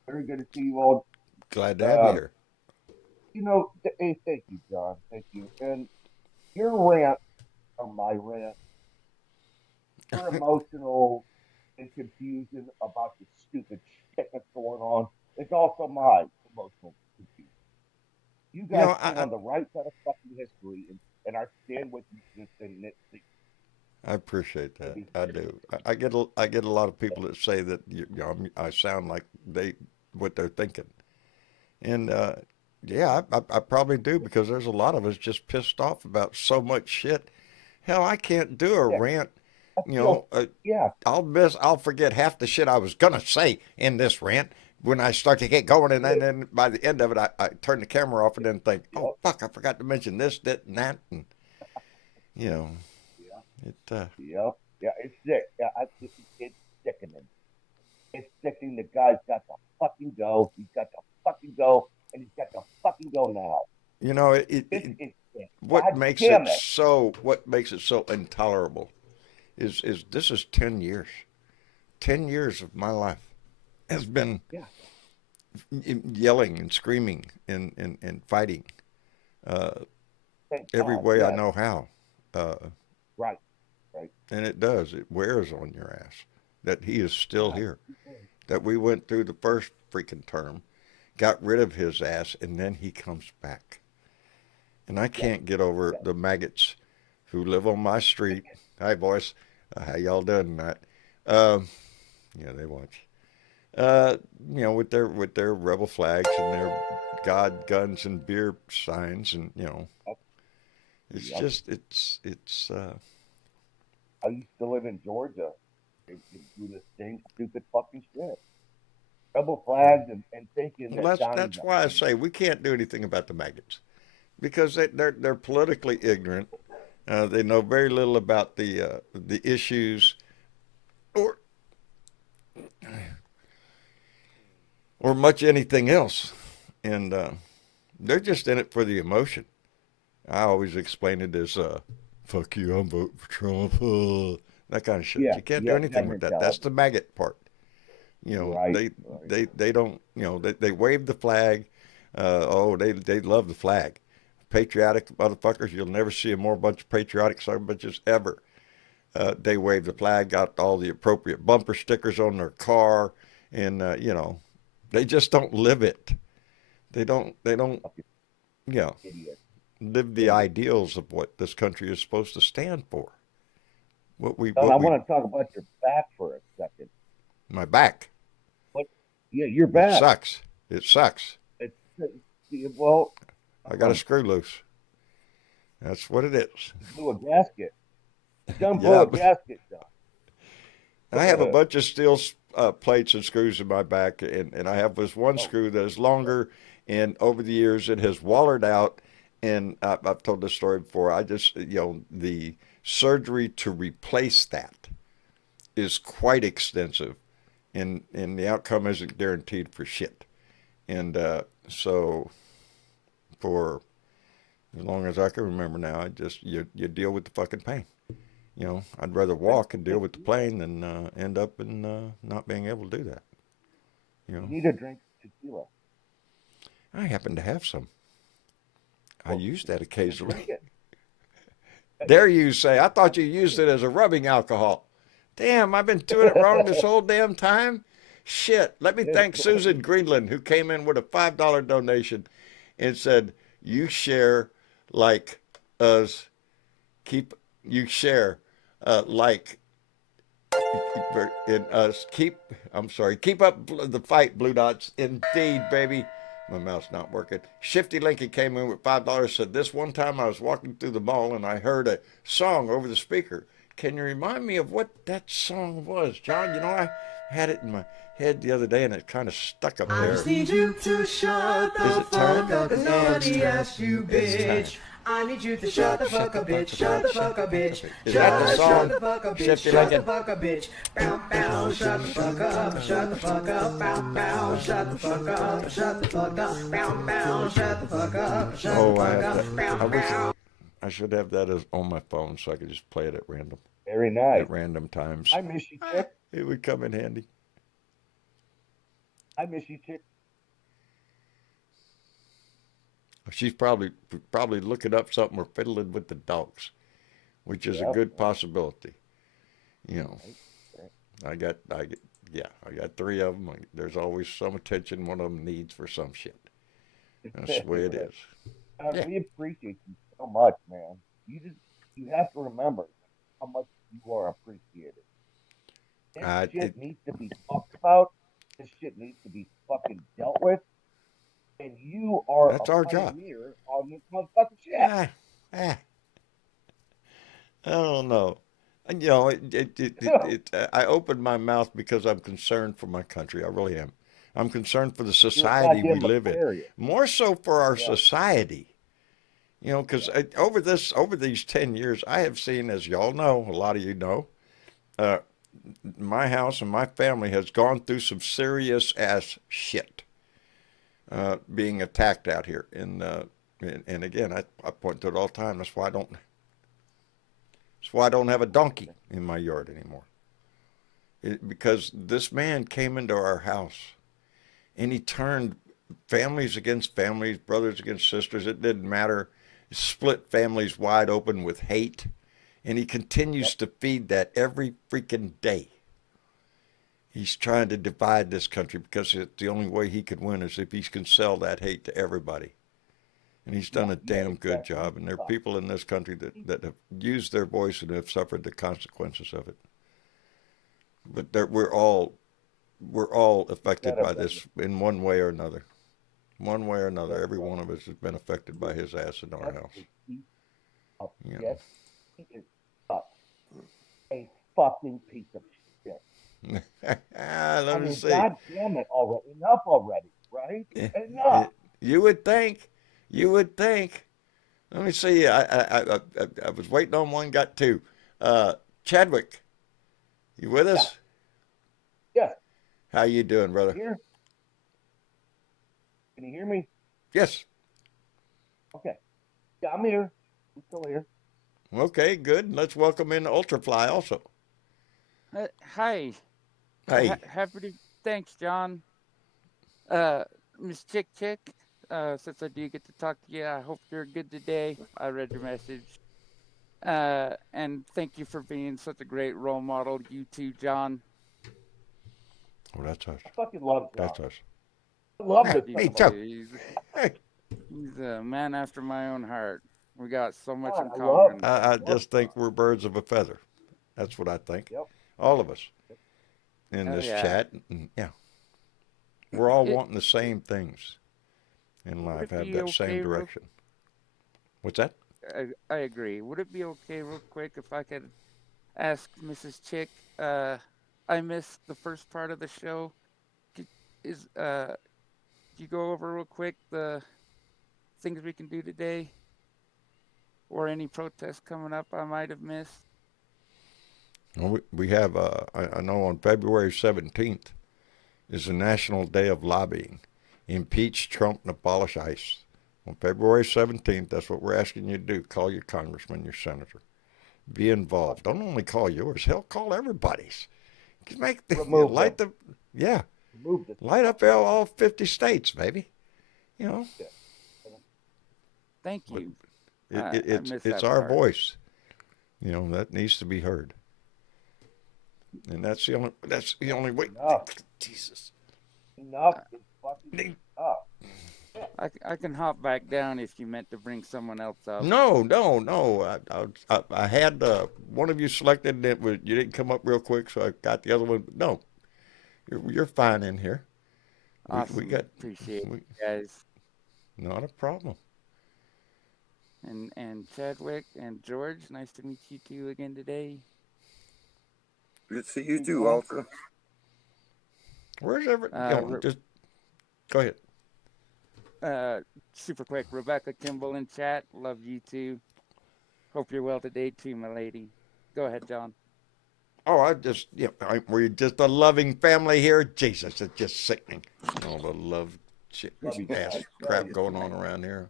Very good to see you all. Glad to have you here. Hey, thank you, John. Thank you. And your rant, or my rant, your emotional and confusion about the stupid shit that's going on is also my emotional confusion. You guys stand on the right side of fucking history, and I stand with you in this thing. I appreciate that. I do. I get a lot of people that say that I sound like what they're thinking, and yeah, I probably do, because there's a lot of us just pissed off about so much shit. Hell, I can't do a rant. Yeah. I'll forget half the shit I was gonna say in this rant when I start to get going, and then by the end of it, I turn the camera off and then think, oh fuck, I forgot to mention this, that, and that, and Yeah. it. Yeah, it's sick. Yeah, it's sickening. It's sickening. The guy's got to fucking go. He's got to fucking go, and he's got to fucking go now. What makes it so intolerable is this is 10 years. 10 years of my life has been yelling and screaming and fighting every way I know how. Right. And it does. It wears on your ass that he is still here. That we went through the first freaking term, got rid of his ass, and then he comes back. And I can't get over the maggots who live on my street. Hi, boys. How y'all doing tonight? Yeah, they watch. With their rebel flags and their God, guns, and beer signs, and It's Yep. just I used to live in Georgia. They do the same stupid fucking shit. Rebel flags and thinking well, that Johnny's that's a why I pain. say we can't do anything about the maggots because they're politically ignorant. They know very little about the issues or or much anything else, and they're just in it for the emotion. I always explain it as "fuck you, I'm voting for Trump," that kind of shit. Yeah, You can't do yeah, that anything with that. That's mentality. the maggot part. You know, Right, right. they don't. You know, they wave the flag. Oh, they love the flag. Patriotic motherfuckers. You'll never see a more bunch of patriotic son of bitches ever. They wave the flag, got all the appropriate bumper stickers on their car, and you know, they just don't live it. They don't. Fucking You know, idiot. live the Idiot. ideals of what this country is supposed to stand for. Son, I What we want to talk about your back for a second. my back. What? Yeah, your It back. sucks. It sucks. It's, well, I got a screw loose. That's what it is. blew a gasket. John blew Yeah, a gasket, John. I have a bunch of steel plates and screws in my back, and I have this one Oh, screw that is longer, and over the years it has wallered out. And I've told this story before. I just, the surgery to replace that is quite extensive, and the outcome isn't guaranteed for shit. And so, for as long as I can remember now, I just you deal with the fucking pain. I'd rather walk and deal with the pain than end up in not being able to do that. You you know, need a drink of tequila. I happen to have some. I Well, use that drink occasionally. it. Dare you say? I thought you used it as a rubbing alcohol. Damn, I've been doing it wrong this whole damn time. Shit. Let me thank Susan Greenland, who came in with a $5 donation and said, "You share like us. Keep you share like in us. Keep. I'm sorry. Keep up the fight, Blue Dots. Indeed, baby." My mouth's not working. Shifty Lincoln came in with $5. Said, "This one time I was walking through the mall and I heard a song over the speaker. Can you remind me of what that song was, John? I had it in my head the other day and it kind of stuck up I there. just need you to shut Is the it time? fuck up, cause nobody asked you, It's time. bitch. I need you to shut the fuck up, bitch. Shut the fuck up, bitch. Is that the Shut song? the fuck up, bitch. Shifty Shut the Lincoln. fuck up, bitch. Bow, bow, shut the fuck up. Shut the fuck up. Bow, bow, shut the fuck up. Shut the fuck up. Bow, bow, shut the fuck up. Shut the Oh, fuck up. Bow, I wish bow. I should have that as on my phone so I could just play it Very nice. at random times. I miss you, chick. It would come in handy. I miss you, chick. She's probably looking up something or fiddling with the dogs, which is a Yep. good possibility. You know, Right. I got three of them. There's always some attention one of them needs for some shit. That's the way it is. Yeah. We appreciate you so much, man. You have to remember how much you are appreciated. This shit It, needs to be talked about. This shit needs to be fucking dealt with. And you are That's a our job. pioneer on this motherfucking shit. ah, ah, I don't know. And, I opened my mouth because I'm concerned for my country. I really am. I'm concerned for the You're society we goddamn live in. Aquarius. More so for our Yeah. society. Because over these 10 years, I have seen, as y'all know, a lot of you know, uh, my house and my family has gone through some serious ass shit being attacked out here. And again, I point to it all the time. That's why I don't have a donkey in my yard anymore. Because this man came into our house and he turned families against families, brothers against sisters. It didn't matter. Split families wide open with hate. And he continues to feed that every freaking day. He's trying to divide this country because the only way he could win is if he can sell that hate to everybody. And he's done a damn good job. And there are people in this country that have used their voice and have suffered the consequences of it. But we're all affected by this in one way or another. One way or another, every one of us has been affected by his ass in our house. of Yeah. shit. He is such a fucking piece of shit. Let me see. God damn it already. Enough already, right? Eh, Enough. You would think. You would think. Let me see. I was waiting on one. Got two. Chadwick, you with Yeah. us? Yes. How you doing, brother? Here. Can you hear me? Yes. Okay. Yeah, I'm here. I'm still here. Okay, good. Let's welcome in Ultrafly also. Hi. Hey. Happy to. Thanks, John. Miss Chick Chick. Since I do get to talk to you, I hope you're good today. I read your message. And thank you for being such a great role model. You too, John. Oh, that's us. I fucking love John. That's us. I love I this do Me son of too. too. Hey. He's a man after my own heart. We got so much God, in I love common. I just think we're birds of a feather. That's what I think. Yep. All of us Yep. in Oh, this yeah. chat. Yeah. We're all It, wanting the same things in would life, it have be that same okay, direction. What's that? I agree. Would it be okay, real quick, if I could ask Mrs. Chick? I missed the first part of the show. Could, is Could you go over real quick the things we can do today, or any protests coming up I might have missed? Well, we have, I know on February 17th is the National Day of Lobbying. Impeach Trump and abolish ICE. On February 17th, that's what we're asking you to do. Call your congressman, your senator. Be involved. Don't only call yours. Hell, call everybody's. Make the, Remove light them. the, yeah, Remove this. light up all 50 states, baby. You know, Thank but you. it, I missed it's that our part. voice. You know, that needs to be heard. And that's the only way. Enough. Jesus. Enough is fucking enough. I can hop back down if you meant to bring someone else up. No. I had one of you selected, and you didn't come up real quick, so I got the other one. No, you're fine in here. Awesome. We got Appreciate we, it, guys. not a problem. And Chadwick and George, nice to meet you two again today. Good to see you too, Ultra. Where's just go ahead. Super quick, Rebecca Kimball in chat. Love you too. Hope you're well today too, my lady. Go ahead, John. Oh, we're just a loving family here. Jesus, it's just sickening. All the love shit, ass crap going on around here.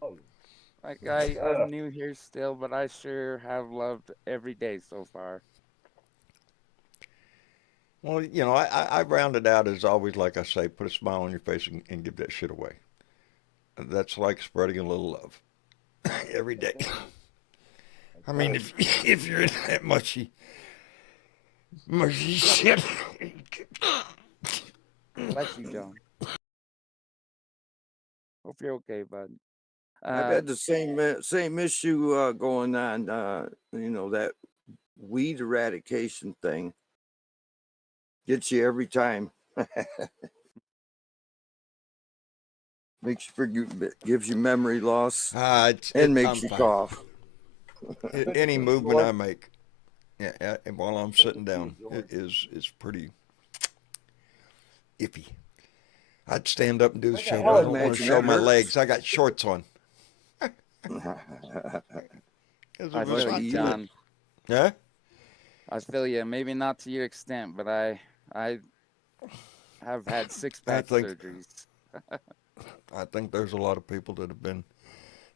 Like I'm new here still, but I sure have loved every day so far. Well, I round it out as always, like I say, put a smile on your face and give that shit away. That's like spreading a little love every day. I mean, if you're in that mushy shit. Bless you, John. Hope you're okay, bud. I've had the same issue going on. That weed eradication thing gets you every time. Makes you forget, gives you memory loss, and makes you cough. Any movement I make, and while I'm sitting down, is pretty iffy. I'd stand up and do the show, but I don't want to show my legs. I got shorts on. I feel you, John. Yeah? I feel you. Maybe not to your extent, but I have had 6 back surgeries. I think there's a lot of people that have been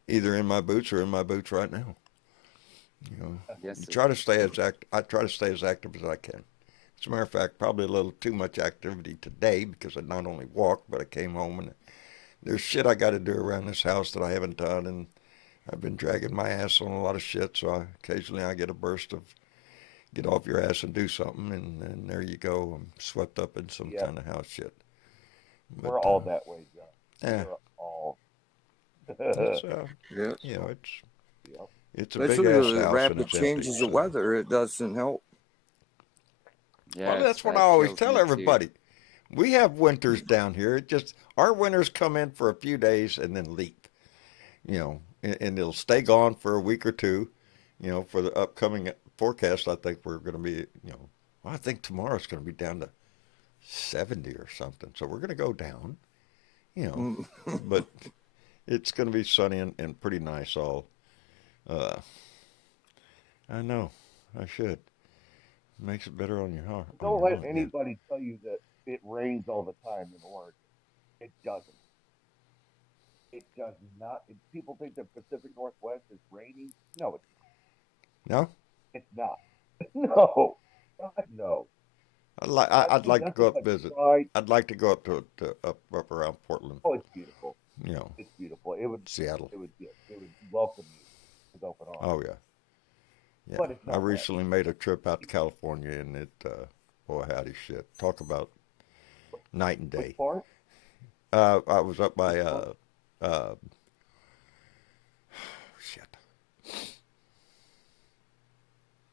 either in my boots or in my boots right now. Yes, I try to stay as active as I can. As a matter of fact, probably a little too much activity today because I not only walked, but I came home and there's shit I got to do around this house that I haven't done, and I've been dragging my ass on a lot of shit. So occasionally I get a burst of get off your ass and do something, and there you go. I'm swept up in some kind of house shit. But, we're all that way, John. Yeah. We're all. It's a big Especially ass with the house rapid and it's changes empty, of weather, it doesn't help. Well, that's what I always tell everybody. We have winters down here. Our winters come in for a few days and then leave. And it'll stay gone for a week or two, for the upcoming forecast, I think we're going to be, well, I think tomorrow's going to be down to 70 or something. So we're going to go down, but it's going to be sunny and pretty nice all. Uh, I know, I should. Makes it better on your heart. Don't let anybody tell you that it rains all the time in Oregon. It doesn't. It does not. People think the Pacific Northwest is rainy. No, it's No? it's not. No, God, no. I'd like to Nothing go up but visit. pride. I'd like to go up to up around Portland, Oh, it's beautiful. Seattle. It's beautiful. It would welcome you with open arms. Oh yeah, yeah. But it's I not wet. recently made a trip out to California, and boy, howdy shit. Talk about night and Which day. part? I was up by shit.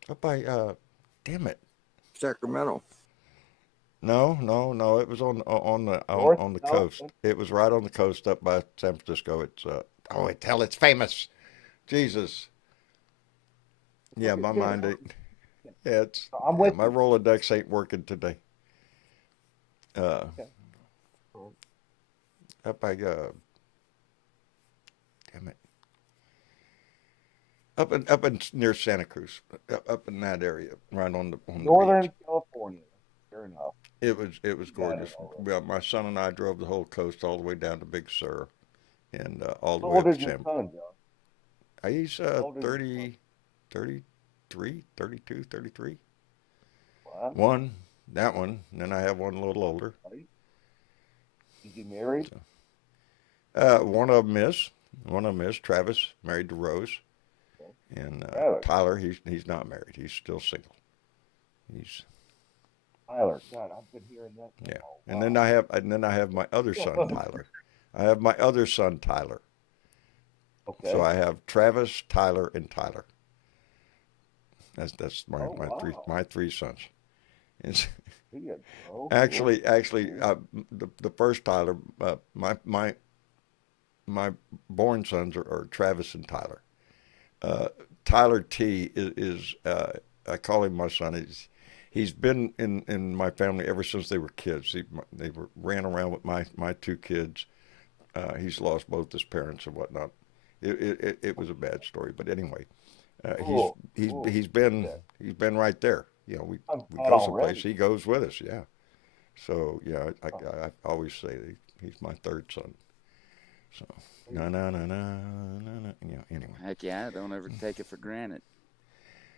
Up by damn it. Sacramento. No. It was on North, on the south, coast. It was right on the coast up by San Francisco. It's it's famous. Jesus. Yeah, my mind ain't. Yeah, I'm with my you. Rolodex ain't working today. Okay. Up by damn it. Up in near Santa Cruz, up in that area, right on the Northern beach. California. Fair enough. It was Got it gorgeous. already. Well, my son and I drove the whole coast all the way down to Big Sur, and all the How way old up is to your San. son, John? He's How old is your son? 33, 32, 33. Wow. One, that one. And then I have one a little older. Right. Is he married? One of them is. Travis, married to Rose. And Travis. Tyler, he's not married. He's still single. He's Tyler. God, I've been hearing that. yeah. Oh, wow. And then I have my other son Tyler. I have my other son Tyler. Okay. So I have Travis, Tyler, and Tyler. That's my three sons. It's actually the first Tyler, my born sons are Travis and Tyler. Tyler T is I call him my son. He's been in my family ever since they were kids. They ran around with my two kids. He's lost both his parents and whatnot. It was a bad story, but anyway, he's been right there. We go someplace, he goes with us. Yeah. So yeah, I always say that he's my third son. So no. Anyway. Heck yeah, don't ever take it for granted.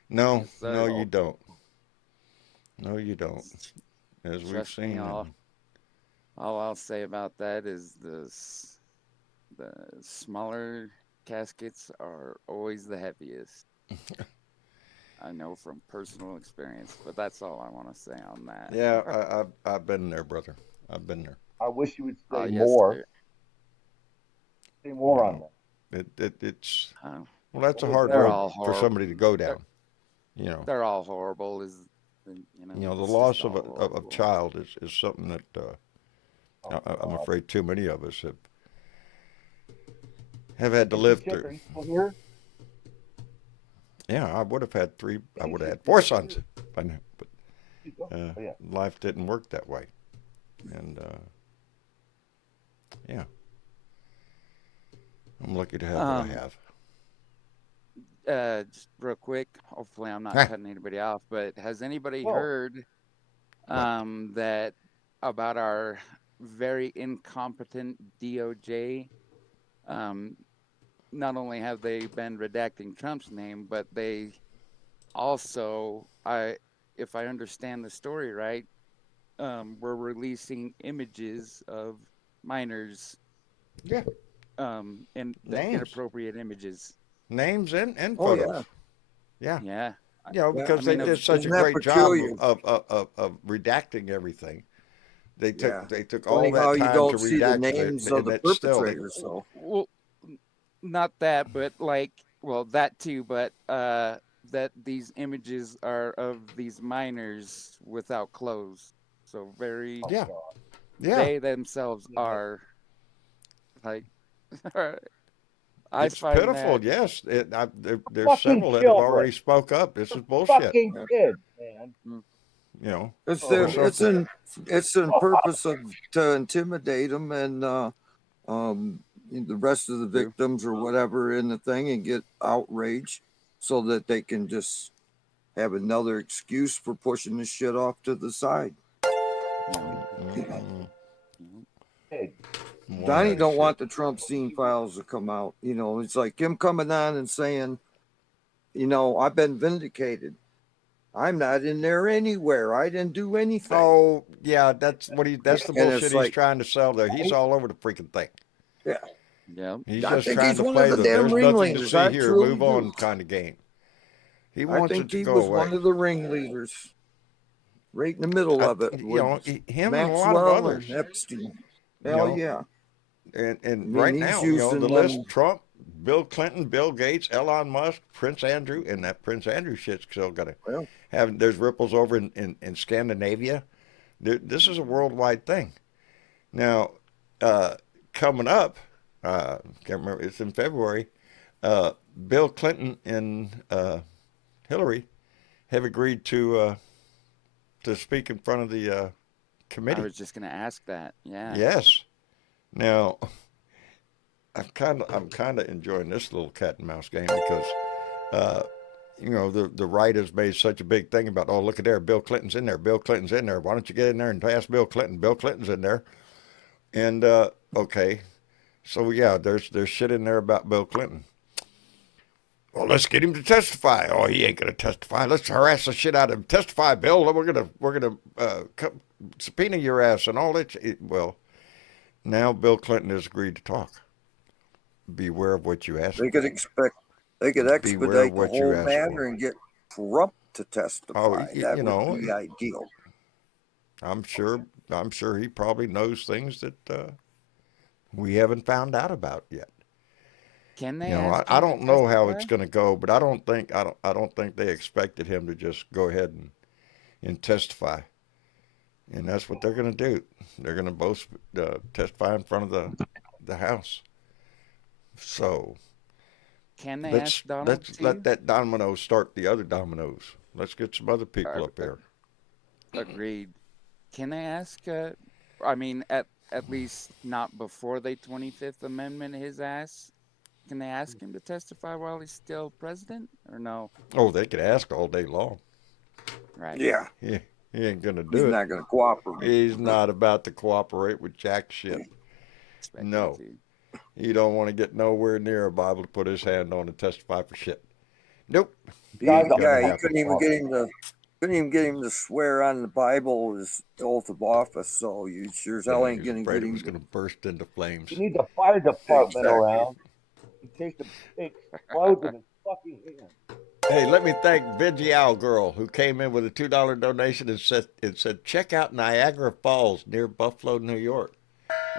No, you don't. No, you don't. As we've Trust me, seen. all I'll say about that is the smaller caskets are always the heaviest. I know from personal experience, but that's all I want to say on that. Yeah, I've been there, brother. I've been there. I wish you would say Yes, more. sir. Say more on that. It's well, that's a hard They're road all for horrible. somebody to go down. They're all horrible. The it's loss just of all a horrible. child is something that I'm afraid too many of us have had to live Chick, through. are you still here? Yeah, I would have had three. I would have had four sons by now, but Yeah. life didn't work that way, and yeah, I'm lucky to have what I have. Just real quick, hopefully I'm not Huh. cutting anybody off, but has anybody Whoa. heard that about our very incompetent DOJ? Not only have they been redacting Trump's name, but they also, if I understand the story right, were releasing images of minors. Yeah. And the Names. inappropriate images. Names and Oh, photos. yeah. Yeah. Because I mean, they did such a isn't that great job peculiar? of redacting everything. They took all Funny that how you time don't to see the redact names it, of and the it's still perpetrators. So Well, not that, but that too, but that these images are of these minors without clothes. So very, yeah. they themselves are like, I It's find pitiful. that Yes, there's Fucking several that have children. already spoke up. This is bullshit. Fucking kids, man. You know, It's Oh, there. It's in purpose to intimidate them and the rest of the victims or whatever in the thing and get outraged so that they can just have another excuse for pushing the shit off to the side. Hey, Donnie don't want the Trump scene files to come out. You know, it's like him coming on and saying, you know, I've been vindicated. I'm not in there anywhere. I didn't do anything. Oh yeah, that's the And bullshit it's he's like, trying to sell there. He's all over the freaking thing. yeah. Yeah. He's I just think trying he's to one play of the the damn there's nothing to ringleaders. see I here, truly move on do. kind of game. He I wants it think to he go was away. one of the ringleaders, right in the middle of it. You know, him and a lot of Maxwell others. and Epstein. You Hell know, yeah. And I mean, right he's now, you know, using the list: them. Trump, Bill Clinton, Bill Gates, Elon Musk, Prince Andrew, and that Prince Andrew shit's still gonna Well, have. There's ripples over in Scandinavia. This is a worldwide thing. Now, coming up, can't remember. It's in February. Bill Clinton and Hillary have agreed to speak in front of the committee. I was just gonna ask that. Yeah. Yes. Now, I'm kind of enjoying this little cat and mouse game because, you know, the right has made such a big thing about, oh, look at there, Bill Clinton's in there, Bill Clinton's in there. Why don't you get in there and ask Bill Clinton? Bill Clinton's in there, and okay, so yeah, there's shit in there about Bill Clinton. Well, let's get him to testify. Oh, he ain't gonna testify. Let's harass the shit out of him. Testify, Bill. We're gonna subpoena your ass and all that. Well, now Bill Clinton has agreed to talk. Beware of what you ask. They could expedite the what you whole ask matter for. and get Trump to testify. Oh, that you would know, be ideal. I'm sure he probably knows things that we haven't found out about yet. Can they You know, ask I him to don't know how testify? it's going to go, but I don't think they expected him to just go ahead and testify. And that's what they're going to do. They're going to both testify in front of the House. So Can they let's ask Donald let's let too? that domino start the other dominoes. Let's get some other people up here. Agreed. Can they ask? I mean, at least not before the 25th Amendment. His ass. Can they ask him to testify while he's still president, or no? Oh, they could ask all day long. Right. Yeah. He ain't going to He's do it. not going to cooperate. He's not about to cooperate with jack shit. Expect No. him He don't want to get nowhere near a Bible to put his hand on and testify for shit. Nope. He Ain't gonna couldn't happen. even get him to swear on the Bible his oath of office. So you sure as hell Yeah, ain't he was going to afraid get it him. was going to burst into flames. you need the fire department Exactly. around. You take explodes in his fucking hand. Hey, let me thank Veggie Owl Girl who came in with a $2 donation and said check out Niagara Falls near Buffalo, New York.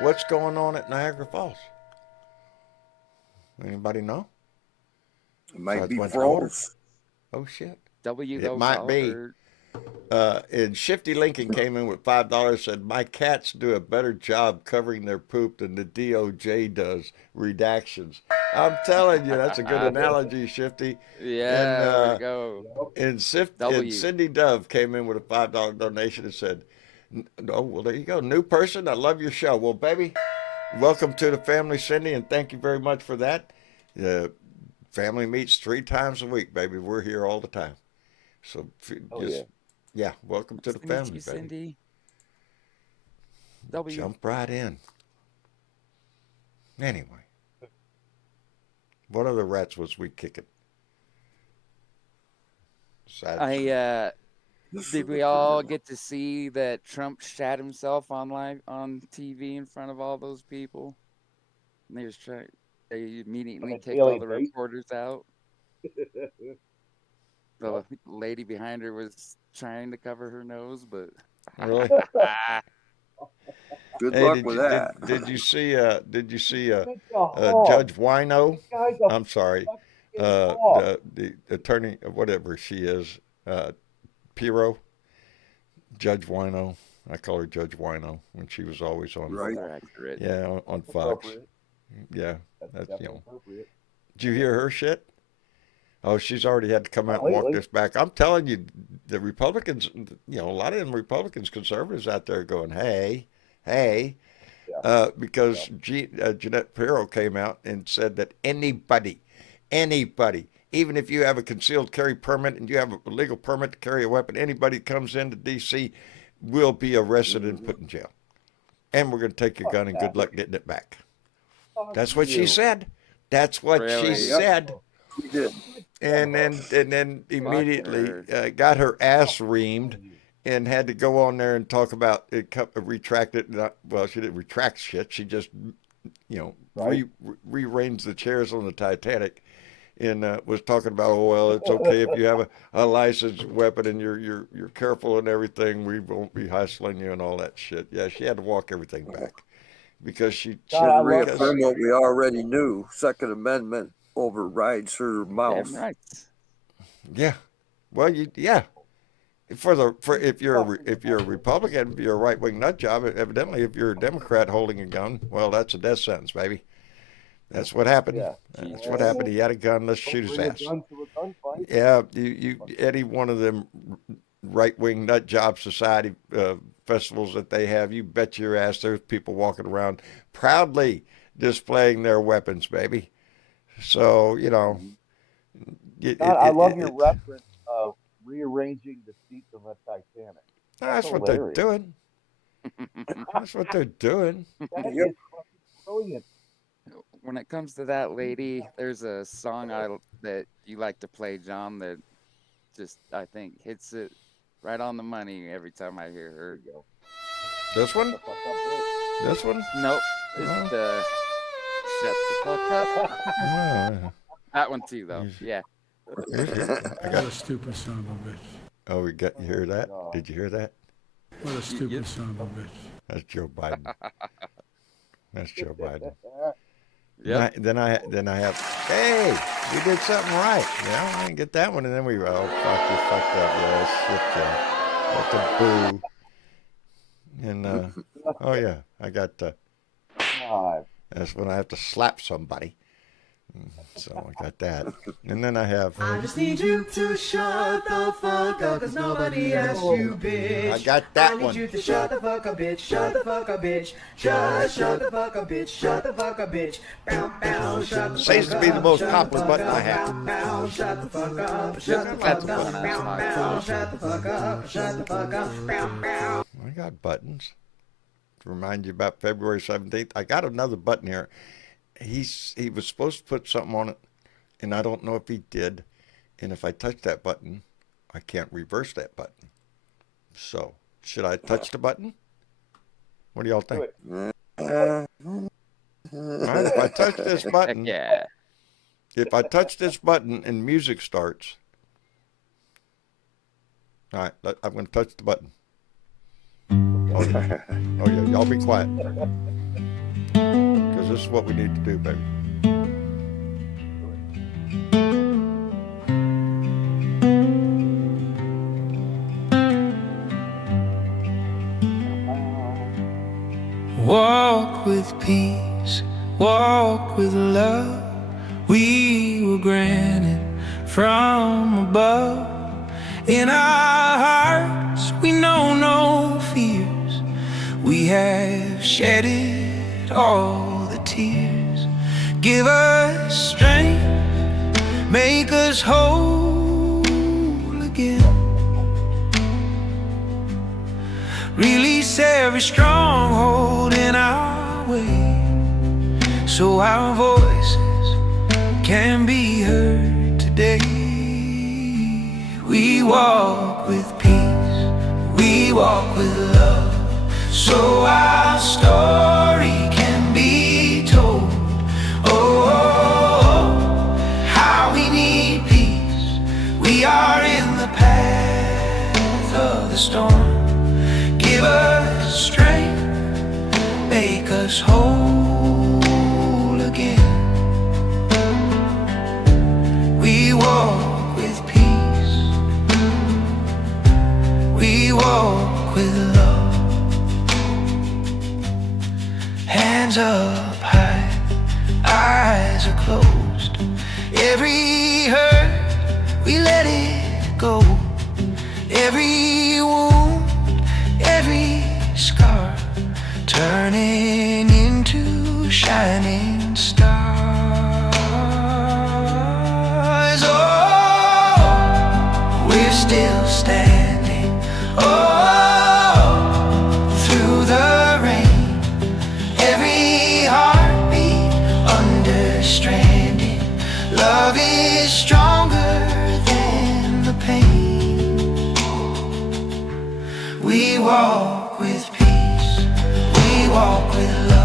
What's going on at Niagara Falls? Anybody know? It might Besides be what's colder? froze. Oh shit. W. It might be. And Shifty Lincoln came in with $5, said, my cats do a better job covering their poop than the DOJ does redactions. I'm telling you, that's a good analogy, Shifty. Yeah, there we go. And W. Cindy Dove came in with a $5 donation and said, oh, well, there you go. New person, I love your show. Well, baby, welcome to the family, Cindy, and thank you very much for that. Family meets 3 times a week, baby. We're here all the time. So yeah, welcome to the Nice to meet family, you, baby. Cindy. W. Jump right in. Anyway, what other rats was we kicking? Did we all get to see that Trump shat himself on TV in front of all those people? And they immediately kicked all the reporters out. The lady behind her was trying to cover her nose, but Really? Good luck with did, that. did you see Judge Wino? I'm sorry, the attorney, whatever she is, Pirro, Judge Wino. I call her Judge Wino when she was always on. Right. Yeah, on Fox. Yeah, that's Did you hear her shit? Oh, she's already had to come out and walk this back. I'm telling you, the Republicans, a lot of them Republicans, conservatives out there going, hey, because Jeanette Pirro came out and said that anybody, even if you have a concealed carry permit and you have a legal permit to carry a weapon, anybody that comes into D.C. will be arrested and put in jail. And we're going to take your gun and good luck getting it back. That's what she said. That's what she said. She did. And then immediately got her ass reamed and had to go on there and talk about it, retract it. Well, she didn't retract shit. She just, rearranged the chairs on the Titanic and was talking about, oh, well, it's okay if you have a licensed weapon and you're careful and everything. We won't be hassling you and all that shit. Yeah, she had to walk everything back because she reaffirmed what we already knew. Second Amendment overrides her mouth. Damn right. Yeah. Well, if you're a Republican, if you're a right-wing nut job, evidently if you're a Democrat holding a gun, well, that's a death sentence, baby. That's what happened. Yeah. That's what happened. He had a gun. Let's shoot his ass. Yeah, any one of them right-wing nut job society festivals that they have, you bet your ass there's people walking around proudly displaying their weapons, baby. So, I love your reference of rearranging the seats on the Titanic. That's what they're doing. That's what they're doing. That is brilliant. When it comes to that lady, there's a song that you like to play, John, that just, I think, hits it right on the money every time I hear her. This one? This one? Nope. It's Shut the Fuck Up. That one too, though. Yeah. What a stupid son of a bitch. Oh, you hear that? Did you hear that? What a stupid son of a bitch. That's Joe Biden. That's Joe Biden. Yeah. Then I have, hey, we did something right. Yeah, I didn't get that one, and then fuck, you fucked up. Yeah, shit, yeah. That's a boo. And oh yeah, I got. That's when I have to slap somebody. So I got that. And then I have. I just need you to shut the fuck up, cause nobody asked you, bitch. I got that one. I need you to shut the fuck up, bitch. Shut the fuck up, bitch. Just shut the fuck up, bitch. Shut the fuck up, bitch. Bow, bow, shut the fuck up. Seems to be the most popular button I have. Bow, shut the fuck up. Shut the fuck up. Bow, bow, shut the fuck up. Shut the fuck up. Bow, bow. I got buttons. To remind you about February 17th. I got another button here. He was supposed to put something on it, and I don't know if he did. And if I touch that button, I can't reverse that button. So, should I touch the button? What do y'all think? All right, if I touch this button, Yeah. if I touch this button and music starts, all right, I'm going to touch the button. Oh yeah, y'all be quiet. Because this is what we need to do, baby. Walk with peace, walk with love. We were granted from above. In our hearts, we know no fears. We have shedded all the tears. Give us strength, make us whole again. Release every stronghold in our way, so our voices can be heard today. We walk with peace, we walk with love, so our story can be told. Oh, how we need peace. We are in the path of the storm. Give us strength, make us whole again. We walk with peace, we walk with love. Hands up high, eyes are closed. Every hurt, we let it go. Every wound, every scar, turning into shining stars. Oh, we're still standing. Oh, through the rain. Every heartbeat understanding. Love is stronger than the pain. We walk with peace. We walk with love.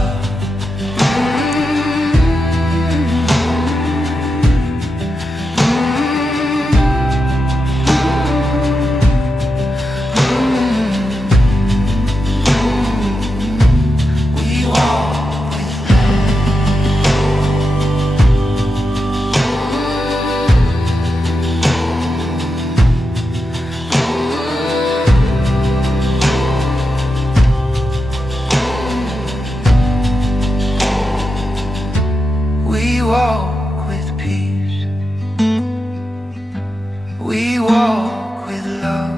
We walk with We walk with peace. We walk with love.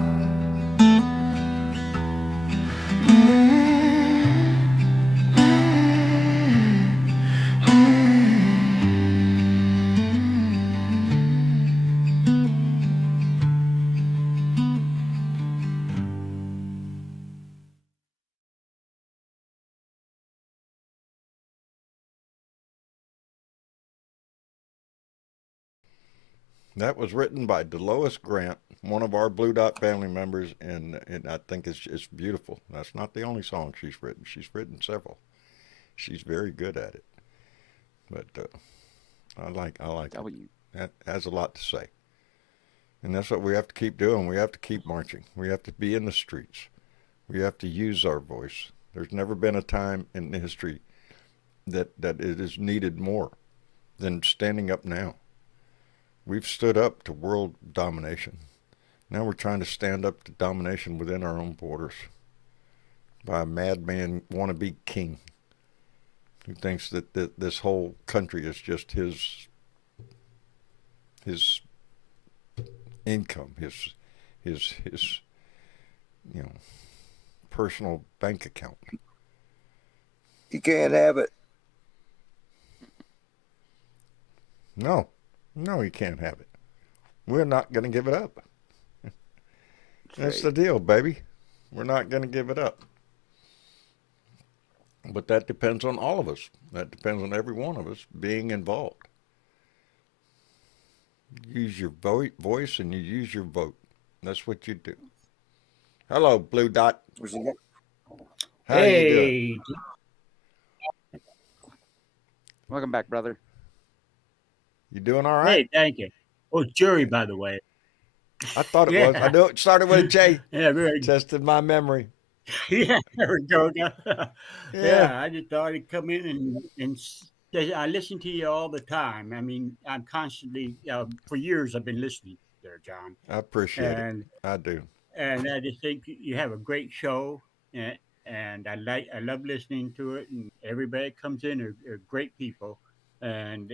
That was written by Delois Grant, one of our Blue Dot family members, and I think it's beautiful. That's not the only song she's written. She's written several. She's very good at it. But I like it. That has a lot to say. And that's what we have to keep doing. We have to keep marching. We have to be in the streets. We have to use our voice. There's never been a time in history that it is needed more than standing up now. We've stood up to world domination. Now we're trying to stand up to domination within our own borders by a madman wannabe king who thinks that this whole country is just his income, his personal bank account. You can't have it. No, he can't have it. We're not going to give it up. That's the deal, baby. We're not going to give it up. But that depends on all of us. That depends on every one of us being involved. Use your voice and you use your vote. That's what you do. Hello, Blue Dot. How you doing? Welcome back, brother. You doing all right? Hey, thank you. Oh, Jury, by the way. I thought it was. I knew it started with a J. Yeah, very. Tested my memory. Yeah, there we go. Yeah, I just thought I'd come in and I listen to you all the time. I mean, I'm constantly, for years I've been listening there, John. I appreciate it. I do. And I just think you have a great show, and I love listening to it. And everybody comes in are great people, and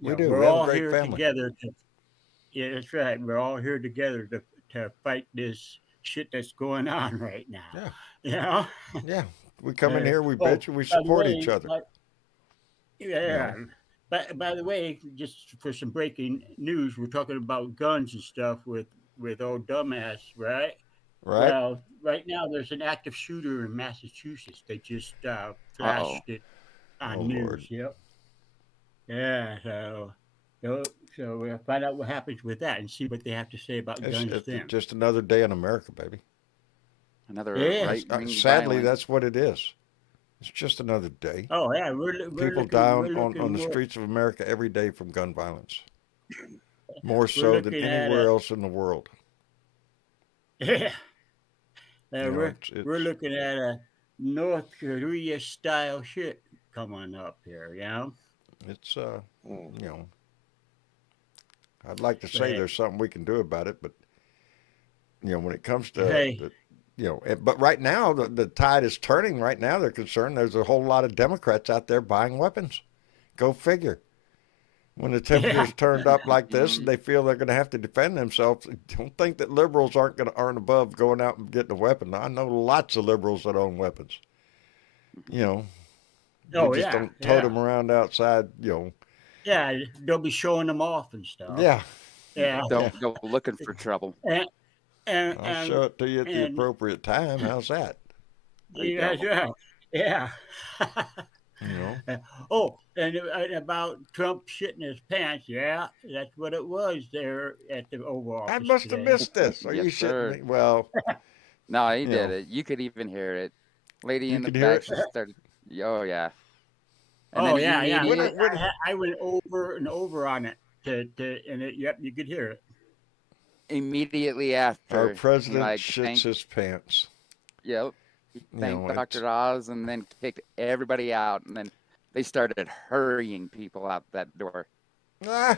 we're all here together. Yeah, that's right. We're all here together to fight this shit that's going on right now. Yeah. Yeah. We come in here, we bitch, and we support each other. Yeah. But by the way, just for some breaking news, we're talking about guns and stuff with old dumbass, right? Right. Well, right now there's an active shooter in Massachusetts. They just flashed it on news. Lord. Yep. Yeah. So we'll find out what happens with that and see what they have to say about guns. It's just another day in America, baby. Another sadly, that's what it is. It's just another day. Oh yeah, people die on the streets of America every day from gun violence, more so than anywhere else in the world. Yeah, we're looking at a North Korea style shit coming up here. You know, it's I'd like to say there's something we can do about it, but when it comes to but right now the tide is turning. Right now they're concerned there's a whole lot of Democrats out there buying weapons. Go figure. when the temperature's turned up like this and they feel they're going to have to defend themselves, don't think that liberals aren't above going out and getting a weapon. I know lots of liberals that own weapons. You know, they just don't tote them around outside. You know. Yeah, they'll be showing them off and stuff. Yeah. Yeah. Don't go looking for trouble. I'll show it to you at the appropriate time. How's that? Yeah. Yeah. You know. Oh, and about Trump shitting his pants. Yeah, that's what it was there at the Oval Office. I must have missed this. Are you shitting me? Well, no, he did it. You could even hear it. Lady in the back started. Oh yeah. And I went over and over on it yep, you could hear it. Immediately after, our president shits his pants. Yep. He thanked Dr. Oz and then kicked everybody out, and then they started hurrying people out that door. And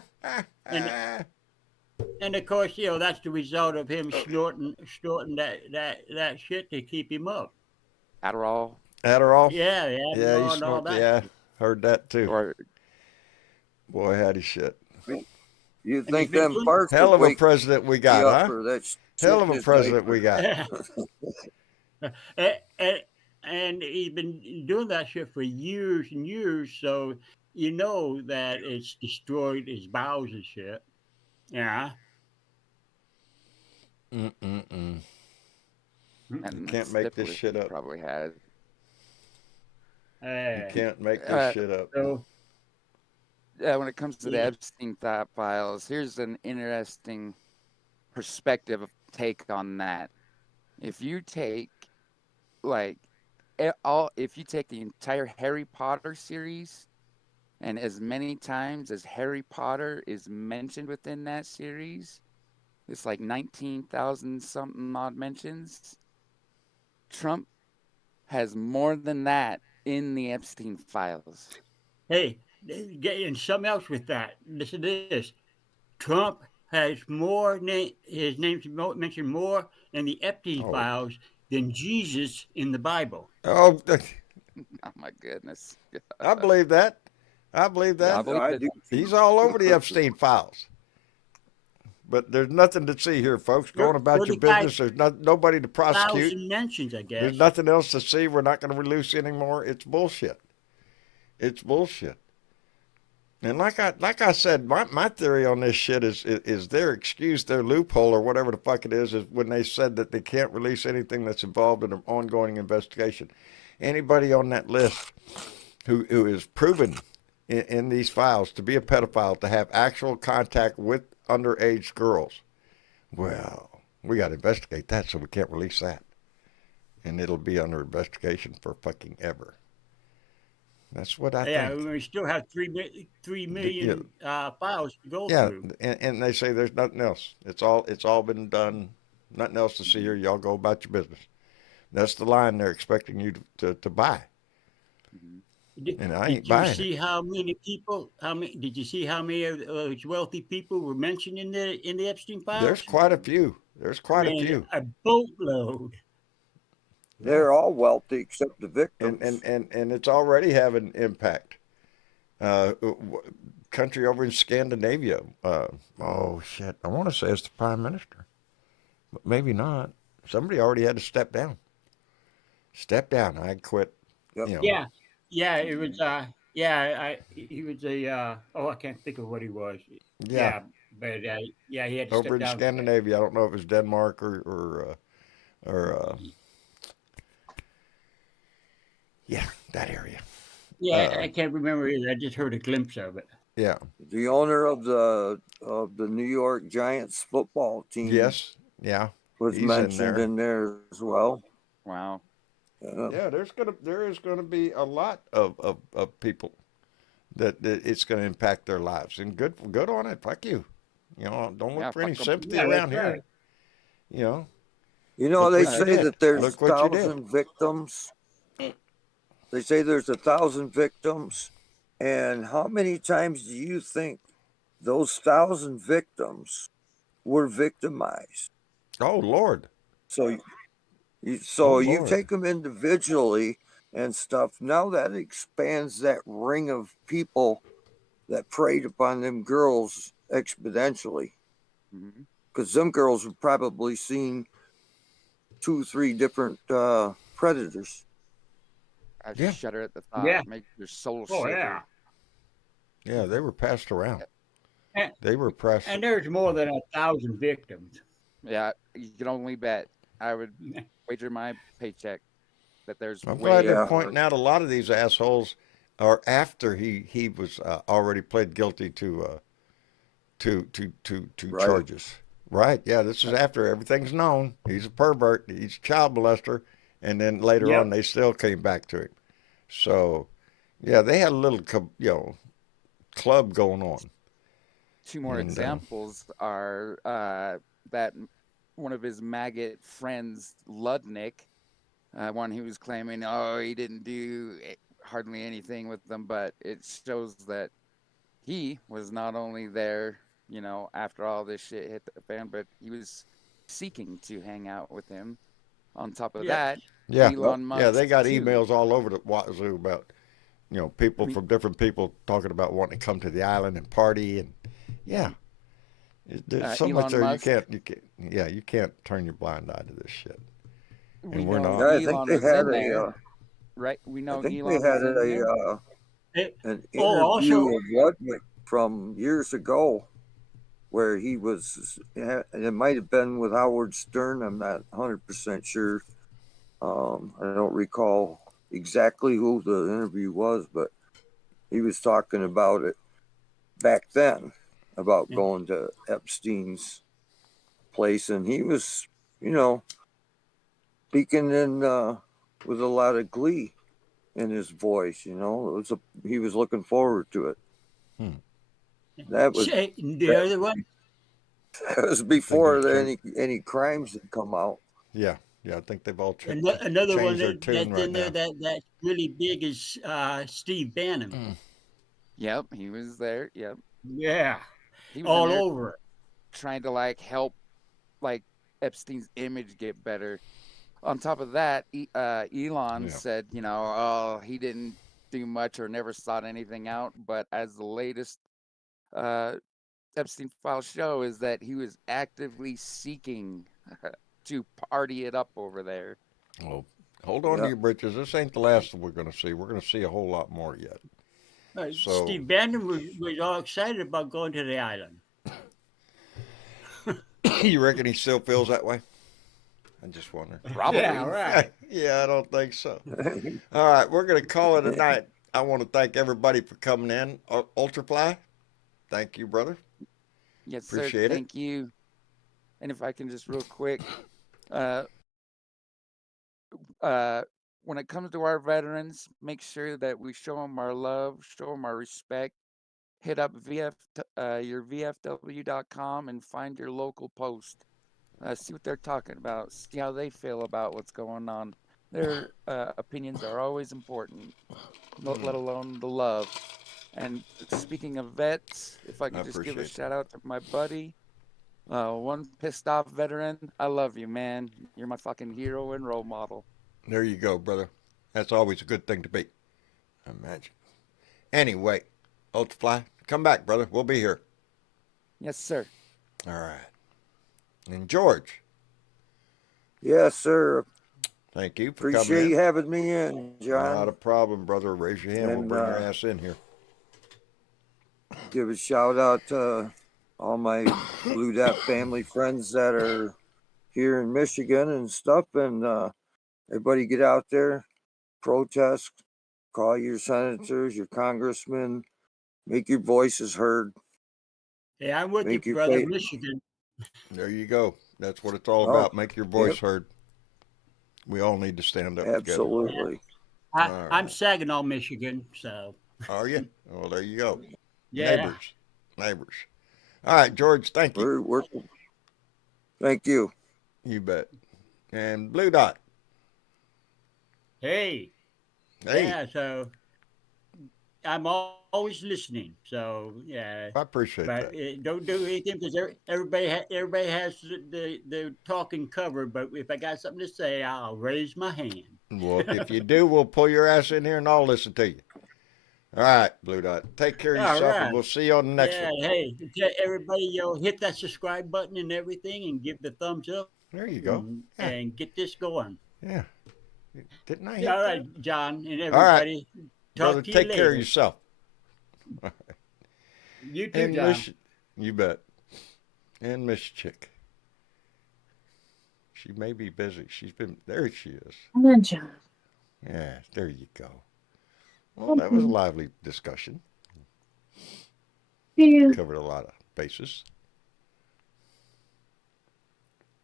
of course, that's the result of him snorting that shit to keep him up. Adderall. Yeah, he smoked. Yeah, heard that too. Boy, how'd he shit. You think them parts? Hell of a president we got, huh? Hell of a president we got. And he's been doing that shit for years and years, so you know that it's destroyed his bowels and shit. Yeah. And you can't make this shit up. Probably had. You can't make this shit up. So, when it comes to the Epstein files, here's an interesting perspective take on that. If you take if you take the entire Harry Potter series, and as many times as Harry Potter is mentioned within that series, it's like 19,000 something odd mentions. Trump has more than that in the Epstein files. Hey, getting something else with that. Listen to this. Trump has his name's mentioned more in the Epstein files than Jesus in the Bible. Oh, my goodness. I believe that. He's all over the Epstein files. But there's nothing to see here, folks. Going about your business. There's nobody to prosecute. Mentions, I guess. There's nothing else to see. We're not going to release anymore. It's bullshit. And like I said, my theory on this shit is their excuse, their loophole, or whatever the fuck it is when they said that they can't release anything that's involved in an ongoing investigation. Anybody on that list who is proven in these files to be a pedophile, to have actual contact with underage girls, well, we got to investigate that, so we can't release that. And it'll be under investigation for fucking ever. That's what I think. Yeah, we still have 3 million files to go through. Yeah, and they say there's nothing else. It's all been done. Nothing else to see here. Y'all go about your business. That's the line they're expecting you to buy. And I ain't buying it. Did you see how many people? Did you see how many of those wealthy people were mentioned in the Epstein files? There's quite a few. A boatload. They're all wealthy except the victims. And it's already having impact. Country over in Scandinavia. Oh, shit. I want to say it's the prime minister. But maybe not. Somebody already had to step down. I quit. Yep. You know. Yeah, it was, he was I can't think of what he was. Yeah. But, he had to over step down. in Scandinavia. I don't know if it was Denmark or yeah, that area. Yeah, I can't remember either. I just heard a glimpse of it. Yeah. The owner of the New York Giants football team. Yes. Yeah. Was mentioned in there as well. Wow. Yeah, there is gonna be a lot of people that it's gonna impact their lives, and good on it. Fuck you. You know, don't look for any sympathy around here. You know. They say that there's 1,000 victims. They say there's 1,000 victims, and how many times do you think those 1,000 victims were victimized? Oh Lord! So you take them individually and stuff. Now that expands that ring of people that preyed upon them girls exponentially. Mhm. Because them girls have probably seen 2-3 different predators. I Yeah. shudder at the thought. Yeah. Make your soul Oh shiver. yeah. Yeah, they were passed around. And, They were pressed. and there's more than 1,000 victims. Yeah, you can only bet. I would wager my paycheck that there's I'm way glad they're more. pointing out a lot of these assholes are after he was already pled guilty to Right. charges. Right? Yeah, this is after everything's known. He's a pervert. He's a child molester, and then later Yep. on they still came back to him. So, yeah, they had a little club going on. Two more And, examples are that one of his maggot friends, Ludnick, one he was claiming, he didn't do hardly anything with them, but it shows that he was not only there, after all this shit hit the fan, but he was seeking to hang out with him. On top of Yep. that, Yeah, Elon Musk, yeah, they got too. emails all over the wazoo about people from different people talking about wanting to come to the island and party, and yeah, there's so much Elon there. Musk, You can't turn your blind eye to this shit. we And we're know not. Yeah, I think Elon they was had in there, a. right? We I know think they Elon had was in there. an also, interview of Ludwig from years ago, where he was, and it might have been with Howard Stern. I'm not 100% sure. I don't recall exactly who the interview was, but he was talking about it back then, about going to Epstein's place, and he was, speaking in with a lot of glee in his voice. He was looking forward to it. That was the other one. that was before any crimes had come out. Yeah, I think they've all Another one changed their that's tune right in there now. that's really big is Steve Bannon. Yep, he was there. Yep, Yeah, he was all in there over it. trying to help Epstein's image get better. On top of that, Elon said, he didn't do much or never sought anything out. But as the latest Epstein file show is that he was actively seeking to party it up over there. Well, hold on to your britches. This ain't the last we're going to see. We're going to see a whole lot more yet. So, Steve Bannon was all excited about going to the island. You reckon he still feels that way? I just wonder. Probably. Yeah, right. Yeah, I don't think so. All right, we're going to call it a night. I want to thank everybody for coming in. Ultrafly, thank you, brother. Yes, Appreciate sir. Thank you. And if I can just real quick, when it comes to our veterans, make sure that we show them our love, show them our respect. Hit up your VFW.com and find your local post. See what they're talking about. See how they feel about what's going on. Their opinions are always important, let alone the love. And speaking of vets, if I could just give a shout out to my buddy, one pissed off veteran. I love you, man. You're my fucking hero and role model. There you go, brother. That's always a good thing to be. Imagine. Anyway, Ultrafly, come back, brother. We'll be here. Yes, sir. All right. And George. Yes, sir. Thank you for coming Appreciate in. you having me in, John. Not a problem, brother. Raise your hand. We'll bring your ass in here. Give a shout out to all my Blue Dot family friends that are here in Michigan and stuff. And everybody get out there, protest, call your senators, your congressmen, make your voices heard. Yeah, I'm with you, brother. Michigan. There you go. That's what it's all about. Make your voice heard. We all need to stand up Absolutely. together. I'm Saginaw, Michigan, so. Are you? Well, there you go. Yeah. Neighbors. All right, George, thank you. Thank you. You bet. And Blue Dot. Hey. Yeah, so I'm always listening. So, yeah. I appreciate that. But don't do anything because everybody has the talking covered. But if I got something to say, I'll raise my hand. Well, if you do, we'll pull your ass in here and I'll listen to you. All right, Blue Dot. Take care of All yourself, and right. we'll see you on the next Yeah. one. Hey, tell everybody, hit that subscribe button and everything, and give the thumbs up, There you go. Yeah. and get this going. Yeah. Didn't I hit All that? right, John and All right. everybody. Brother, Talk to you take later. care of yourself. You too, And John. you bet. And Miss Chick. She may be busy. There she is. Come on, John. Yeah, there you go. Well, that was a lively discussion. Yeah. Covered a lot of bases.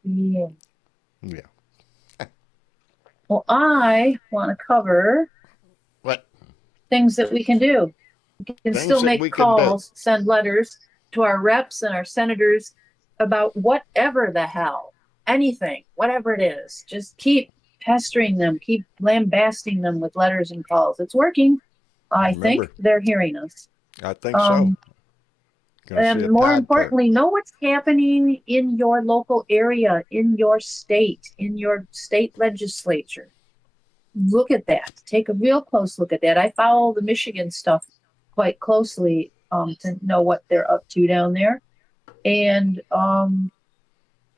Yeah. Yeah. Well, I want to cover What? things that we can do. We can Things still that make we can do. calls, send letters to our reps and our senators about whatever the hell, anything, whatever it is. Just keep pestering them, keep lambasting them with letters and calls. It's working. I think Remember. they're hearing us. I think so. Gonna see a And more tide importantly, know what's happening in your local area, in your state, in your state legislature. Look at that. Take a real close look at that. I follow the Michigan stuff quite closely to know what they're up to down there. And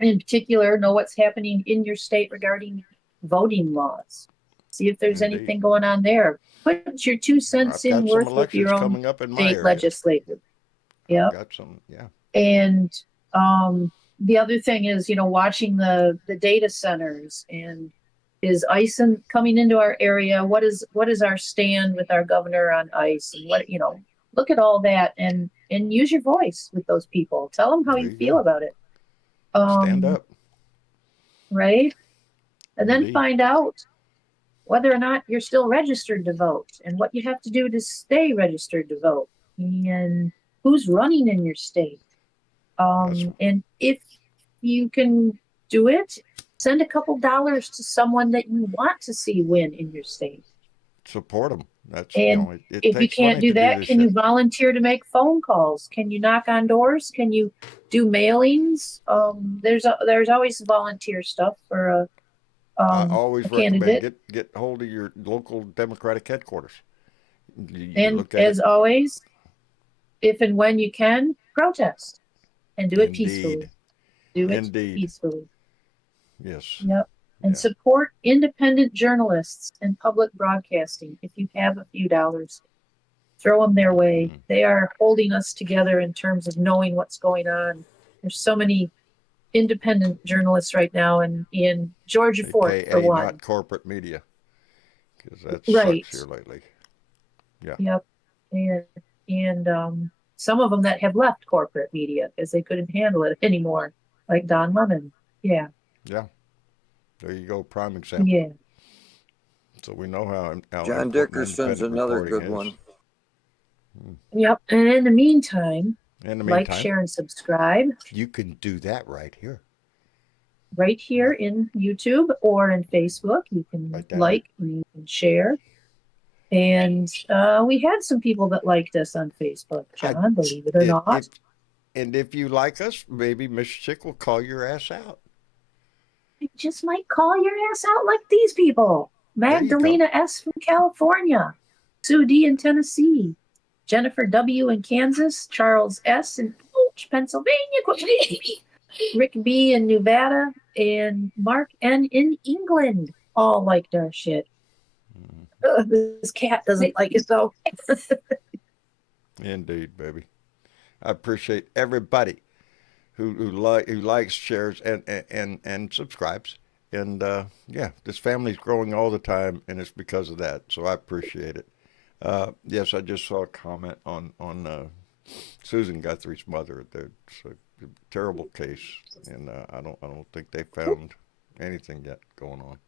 in particular, know what's happening in your state regarding voting laws. See if there's Indeed. anything going on there. Put your 2 cents I've in got worth some with your elections own coming up in my state area. legislature. Yeah. Got some, yeah. And the other thing is, watching the data centers, and is ICE coming into our area? What is our stand with our governor on ICE? And look at all that and use your voice with those people. Tell them how There you you feel go. about it. Stand up. Right? And then Indeed. find out whether or not you're still registered to vote, and what you have to do to stay registered to vote, and who's running in your state. And if you can do it, send a couple dollars to someone that you want to see win in your state. Support them. That's And it if you takes can't money do to that, this can you shit. volunteer to make phone calls? Can you knock on doors? Can you do mailings? There's always volunteer stuff for I a always recommend candidate. get hold of your local Democratic headquarters. You And look at as it. always, if and when you can, protest and do it Indeed. peacefully. Do it Indeed. peacefully. Yes. Yep. And Yeah. support independent journalists and public broadcasting. If you have a few dollars, throw them their way. They are holding us together in terms of knowing what's going on. There's so many independent journalists right now, and in Georgia Fort, for AKA one. not corporate media, because that Right. sucks here lately. Yeah. Yep. And some of them that have left corporate media because they couldn't handle it anymore, like Don Lemon. Yeah. Yeah. There you go. Prime example. Yeah. So we know how John important Dickerson's independent another reporting good is. one. Yep. And in the meantime, In the like, meantime, share, and subscribe you can do that right here. right here in YouTube or in Facebook. You can Right down like and you can share. And we had some people that liked us on Facebook, John, believe it or not. If you like us, maybe Miss Chick will call your ass out. I just might call your ass out like these people. Magdalena S. from California, Sue D. in Tennessee, Jennifer W. in Kansas, Charles S. in Pennsylvania, Rick B. in Nevada, and Mark N. in England all liked our shit. This cat doesn't like it though. Indeed, baby. I appreciate everybody who likes, shares, and subscribes. And yeah, this family's growing all the time, and it's because of that. So I appreciate it. Yes, I just saw a comment on Susan Guthrie's mother. It's a terrible case, and I don't think they found anything yet going on.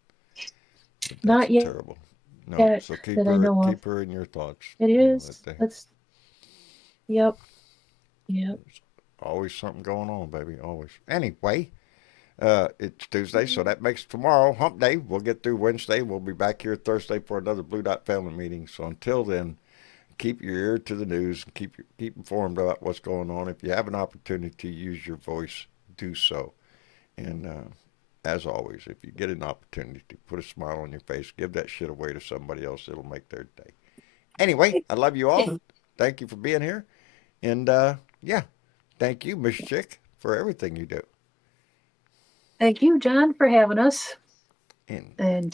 But Not yet. Terrible. No, That- so keep that I know of. her in your thoughts. It You know, is. that Let's. Yep. always something going on, baby. Always. Anyway, it's Tuesday, so that makes tomorrow hump day. We'll get through Wednesday. We'll be back here Thursday for another Blue Dot family meeting. So until then, keep your ear to the news and keep informed about what's going on. If you have an opportunity to use your voice, do so. And as always, if you get an opportunity, put a smile on your face. Give that shit away to somebody else. It'll make their day. Anyway, I love you all. Thank you for being here. And yeah, thank you, Miss Chick, for everything you do. Thank you, John, for having us. And And